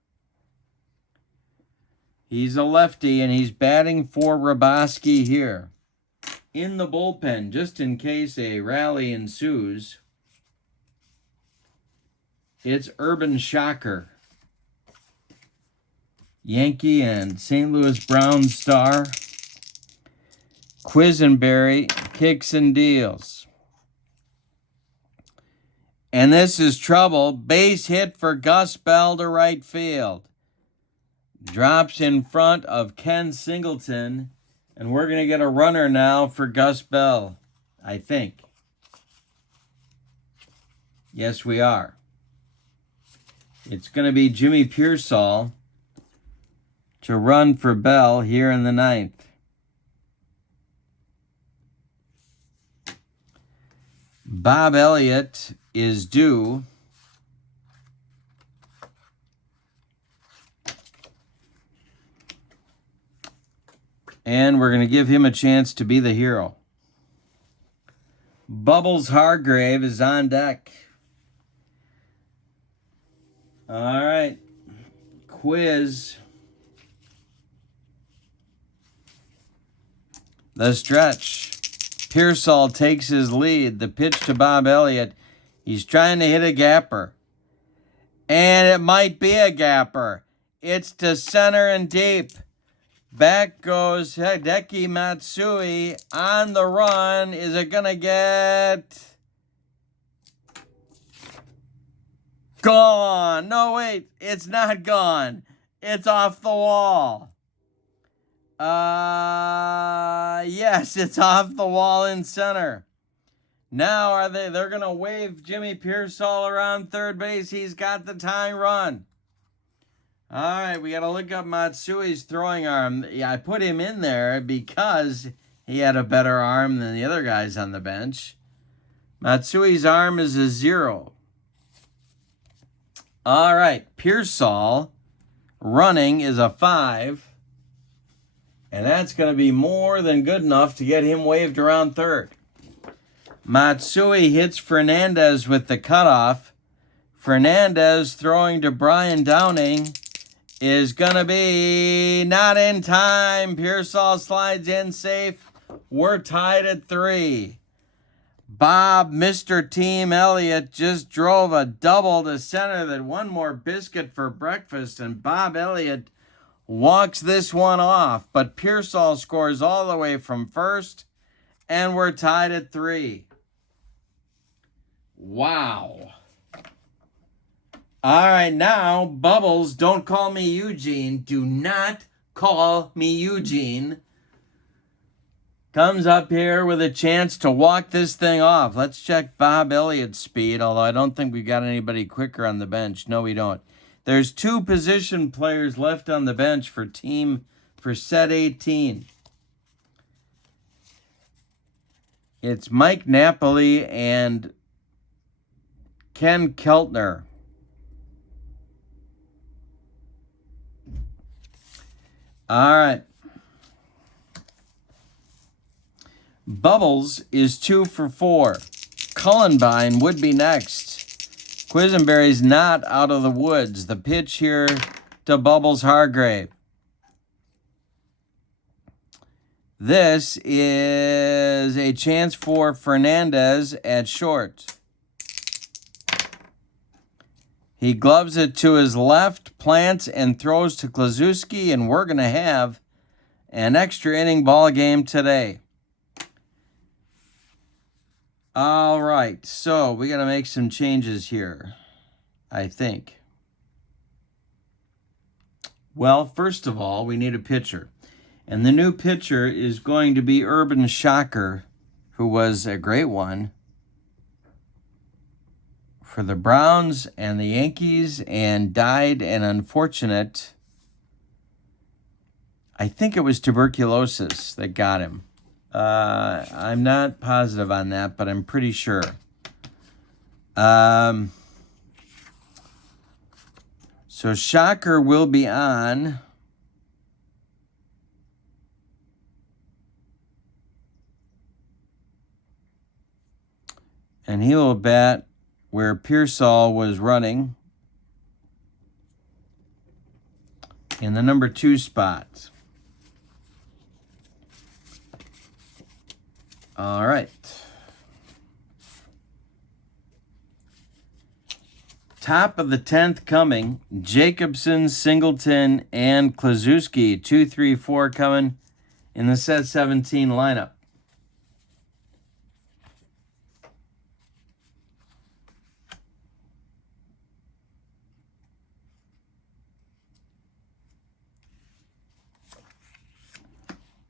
He's a lefty, and he's batting for Raboski here. In the bullpen, just in case a rally ensues, it's Urban Shocker. Yankee and St. Louis Browns star. Quisenberry kicks and deals. And this is trouble. Base hit for Gus Bell to right field. Drops in front of Ken Singleton. And we're going to get a runner now for Gus Bell, I think. Yes, we are. It's going to be Jimmy Pearsall to run for Bell here in the ninth. Bob Elliott is due. And we're going to give him a chance to be the hero. Bubbles Hargrave is on deck. All right. Quiz. The stretch. Pearsall takes his lead. The pitch to Bob Elliott. He's trying to hit a gapper. And it might be a gapper. It's to center and deep. Back goes Hideki Matsui on the run. Is it going to get gone? No, wait. It's not gone. It's off the wall. Yes, it's off the wall in center. Now they're going to wave Jimmy Pearsall around third base. He's got the tying run. All right, we got to look up Matsui's throwing arm. Yeah, I put him in there because he had a better arm than the other guys on the bench. Matsui's arm is a 0. All right, Pearsall running is a 5. And that's going to be more than good enough to get him waved around third. Matsui hits Fernandez with the cutoff. Fernandez throwing to Brian Downing is going to be not in time. Pearsall slides in safe. We're tied at 3. Bob, Mr. Team Elliott, just drove a double to center that one more biscuit for breakfast, and Bob Elliott walks this one off, but Pearsall scores all the way from first, and we're tied at 3. Wow. All right, now, Bubbles, don't call me Eugene. Do not call me Eugene. Comes up here with a chance to walk this thing off. Let's check Bob Elliott's speed, although I don't think we've got anybody quicker on the bench. No, we don't. There's 2 position players left on the bench for set 18. It's Mike Napoli and Ken Keltner. All right. Bubbles is 2 for 4. Cullenbine would be next. Quisenberry's not out of the woods. The pitch here to Bubbles Hargrave. This is a chance for Fernandez at short. He gloves it to his left, plants, and throws to Klazuski, and we're going to have an extra inning ball game today. All right, so we got to make some changes here, I think. Well, first of all, we need a pitcher. And the new pitcher is going to be Urban Shocker, who was a great one for the Browns and the Yankees and died an unfortunate, I think it was tuberculosis that got him. I'm not positive on that, but I'm pretty sure. So Shocker will be on. And he will bat where Pearsall was running in the number 2 spot. All right. Top of the 10th coming. Jacobson, Singleton, and Klazuski. 2, 3, 4 coming in the set 17 lineup.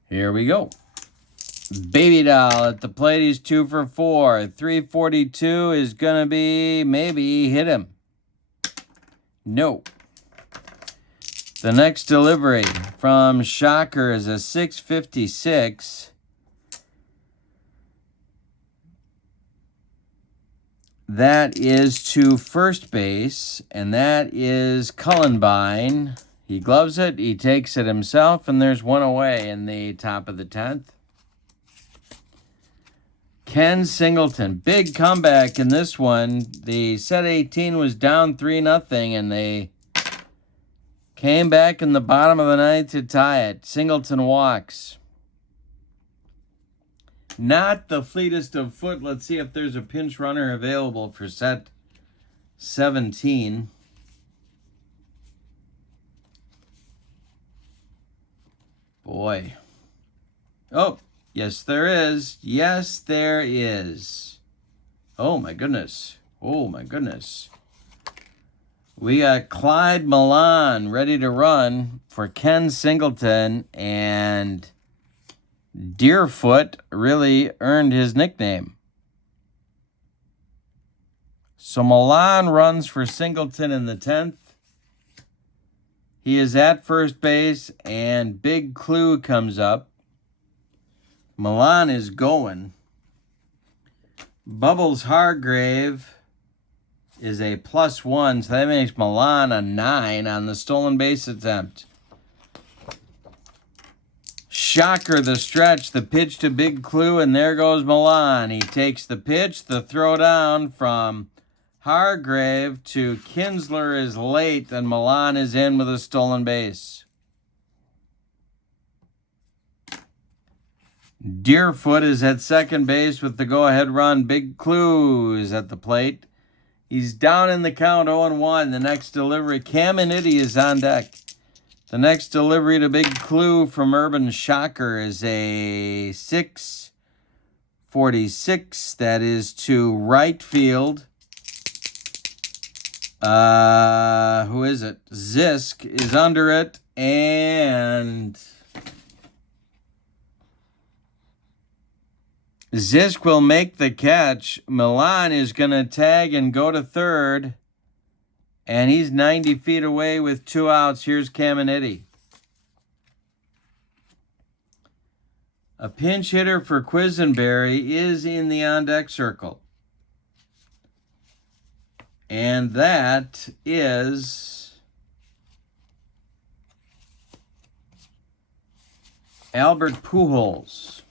Here we go. Baby Doll at the plate. He's 2 for 4. 342 is going to be maybe hit him. No. The next delivery from Shocker is a 656. That is to first base, and that is Cullenbine. He gloves it, he takes it himself, and there's one away in the top of the 10th. Ken Singleton, big comeback in this one. The set 18 was down 3-0, and they came back in the bottom of the ninth to tie it. Singleton walks. Not the fleetest of foot. Let's see if there's a pinch runner available for set 17. Boy. Oh, yes, there is. Yes, there is. Oh, my goodness. Oh, my goodness. We got Clyde Maloney ready to run for Ken Singleton, and Deerfoot really earned his nickname. So Maloney runs for Singleton in the 10th. He is at first base, and Big Clue comes up. Maloney is going. Bubbles Hargrave is a +1, so that makes Maloney a 9 on the stolen base attempt. Shocker the stretch, the pitch to Big Clue, and there goes Maloney. He takes the pitch, the throw down from Hargrave to Kinsler is late, and Maloney is in with a stolen base. Deerfoot is at second base with the go-ahead run. Big Clue is at the plate. He's down in the count, 0-1. The next delivery, Kaneda is on deck. The next delivery to Big Clue from Urban Shocker is a 6:46. That is to right field. Who is it? Zisk is under it, and Zisk will make the catch. Maloney is going to tag and go to third, and he's 90 feet away with 2 outs. Here's Kaneda. A pinch hitter for Quisenberry is in the on-deck circle. And that is Albert Pujols.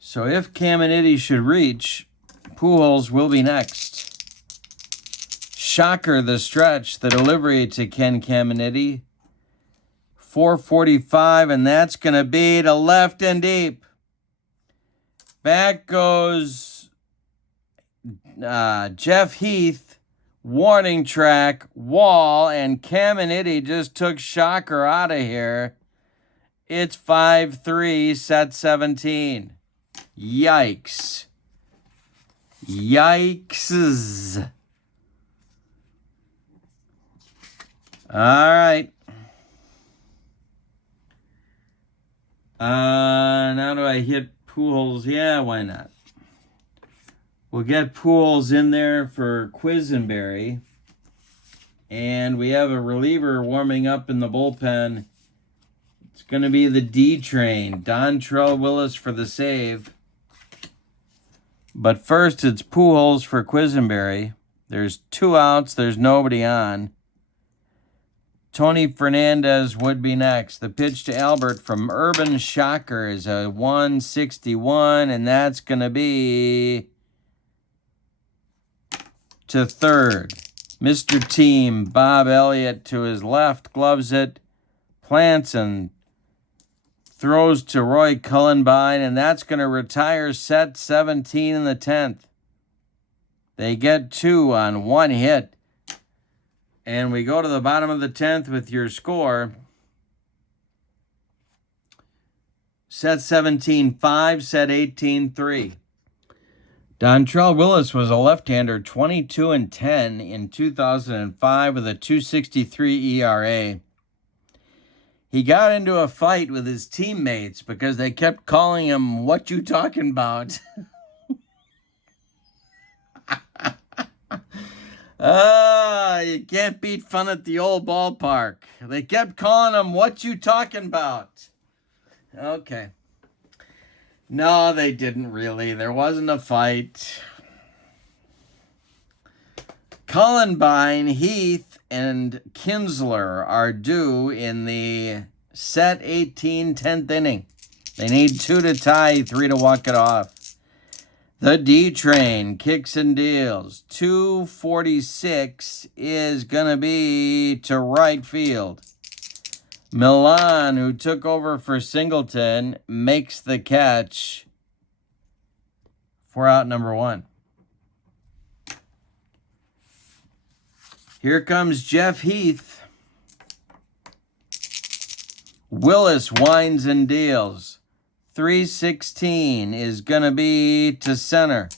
So if Kaneda should reach, Pujols will be next. Shocker the stretch, the delivery to Ken Kaneda. 4:45, and that's going to be to left and deep. Back goes Jeff Heath, warning track, wall, and Kaneda just took Shocker out of here. It's 5-3, set 17. Yikes. Yikes. All right. Now do I hit Pujols? Yeah, why not? We'll get Pujols in there for Quisenberry. And we have a reliever warming up in the bullpen. It's going to be the D train. Dontrell Willis for the save. But first, it's Pujols for Quisenberry. There's 2 outs. There's nobody on. Tony Fernandez would be next. The pitch to Albert from Urban Shocker is a 161, and that's going to be to third. Mr. Team, Bob Elliott to his left, gloves it, plants and throws to Roy Cullenbine, and that's going to retire set 17 in the 10th. They get 2 on 1 hit. And we go to the bottom of the 10th with your score. Set 17-5, set 18-3. Dontrell Willis was a left-hander, 22-10 in 2005 with a 2.63 ERA. He got into a fight with his teammates because they kept calling him, "What you talking about?" You can't beat fun at the old ballpark. They kept calling him, "What you talking about?" Okay. No, they didn't really. There wasn't a fight. Cullenbine, Heath, and Kinsler are due in the set 18 10th inning. They need 2 to tie, 3 to walk it off. The D train kicks and deals. 246 is going to be to right field. Milan, who took over for Singleton, makes the catch for out number 1. Here comes Jeff Heath. Willis winds and deals. 316 is going to be to center.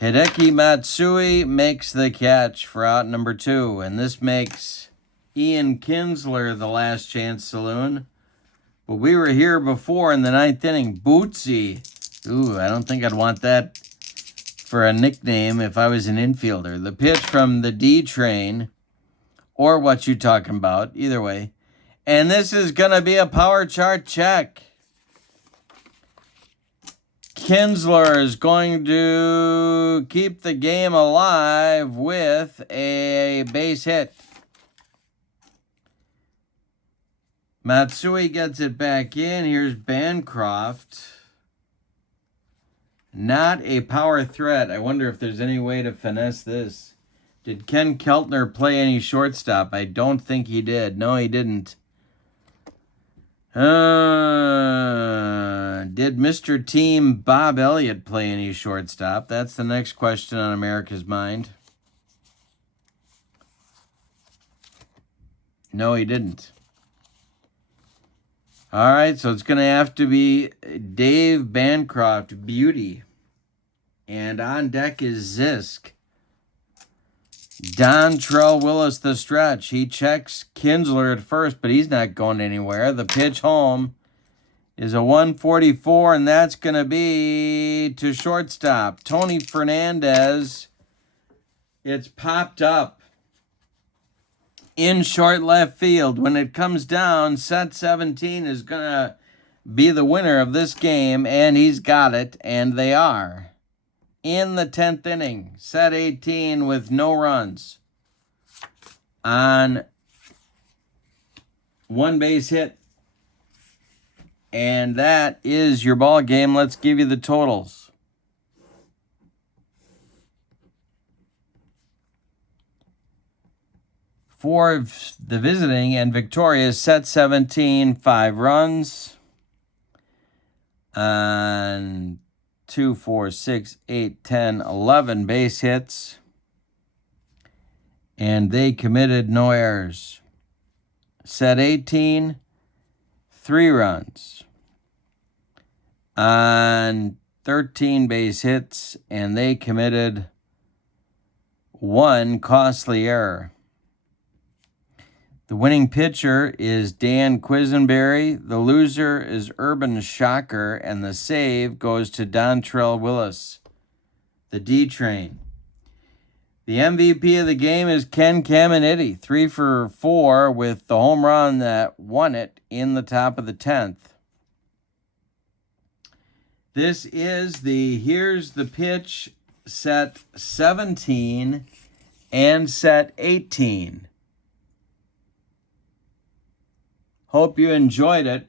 Hideki Matsui makes the catch for out number 2. And this makes Ian Kinsler the last chance saloon. But we were here before in the 9th inning. Bootsy. Ooh, I don't think I'd want that for a nickname if I was an infielder. The pitch from the D train, or what you talking about, either way. And this is going to be a power chart check. Kinsler is going to keep the game alive with a base hit. Matsui gets it back in. Here's Bancroft. Not a power threat. I wonder if there's any way to finesse this. Did Ken Keltner play any shortstop? I don't think he did. No, he didn't. Did Mr. Team Bob Elliott play any shortstop? That's the next question on America's mind. No, he didn't. All right, so it's going to have to be Dave Bancroft, beauty. And on deck is Zisk. Dontrell Willis, the stretch. He checks Kinsler at first, but he's not going anywhere. The pitch home is a 144, and that's going to be to shortstop. Tony Fernandez. It's popped up in short left field. When it comes down, set 17 is going to be the winner of this game, and he's got it, and they are. In the 10th inning, set 18 with no runs on one base hit. And that is your ball game. Let's give you the totals. For the visiting and Victoria, set 17, 5 runs. And 2, 4, 6, 8, 10, 11 base hits. And they committed no errors. Set 18, 3 runs. On 13 base hits, and they committed 1 costly error. The winning pitcher is Dan Quisenberry. The loser is Urban Shocker. And the save goes to Dontrell Willis, the D train. The MVP of the game is Ken Caminiti, 3 for 4 with the home run that won it in the top of the 10th. This is the Here's the Pitch set 17 and set 18. Hope you enjoyed it.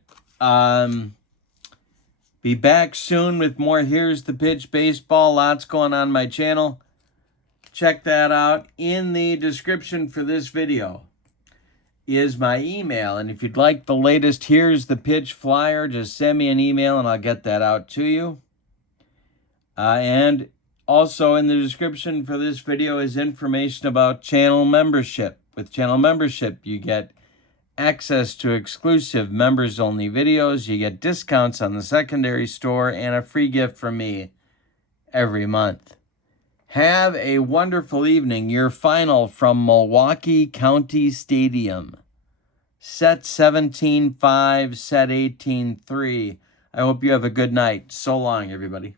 Be back soon with more Here's the Pitch baseball. Lots going on my channel. Check that out. In the description for this video is my email. And if you'd like the latest Here's the Pitch flyer, just send me an email and I'll get that out to you. And also in the description for this video is information about channel membership. With channel membership, you get access to exclusive members-only videos. You get discounts on the secondary store and a free gift from me every month. Have a wonderful evening. Your final from Milwaukee County Stadium. Set 17-5, set 18-3. I hope you have a good night. So long, everybody.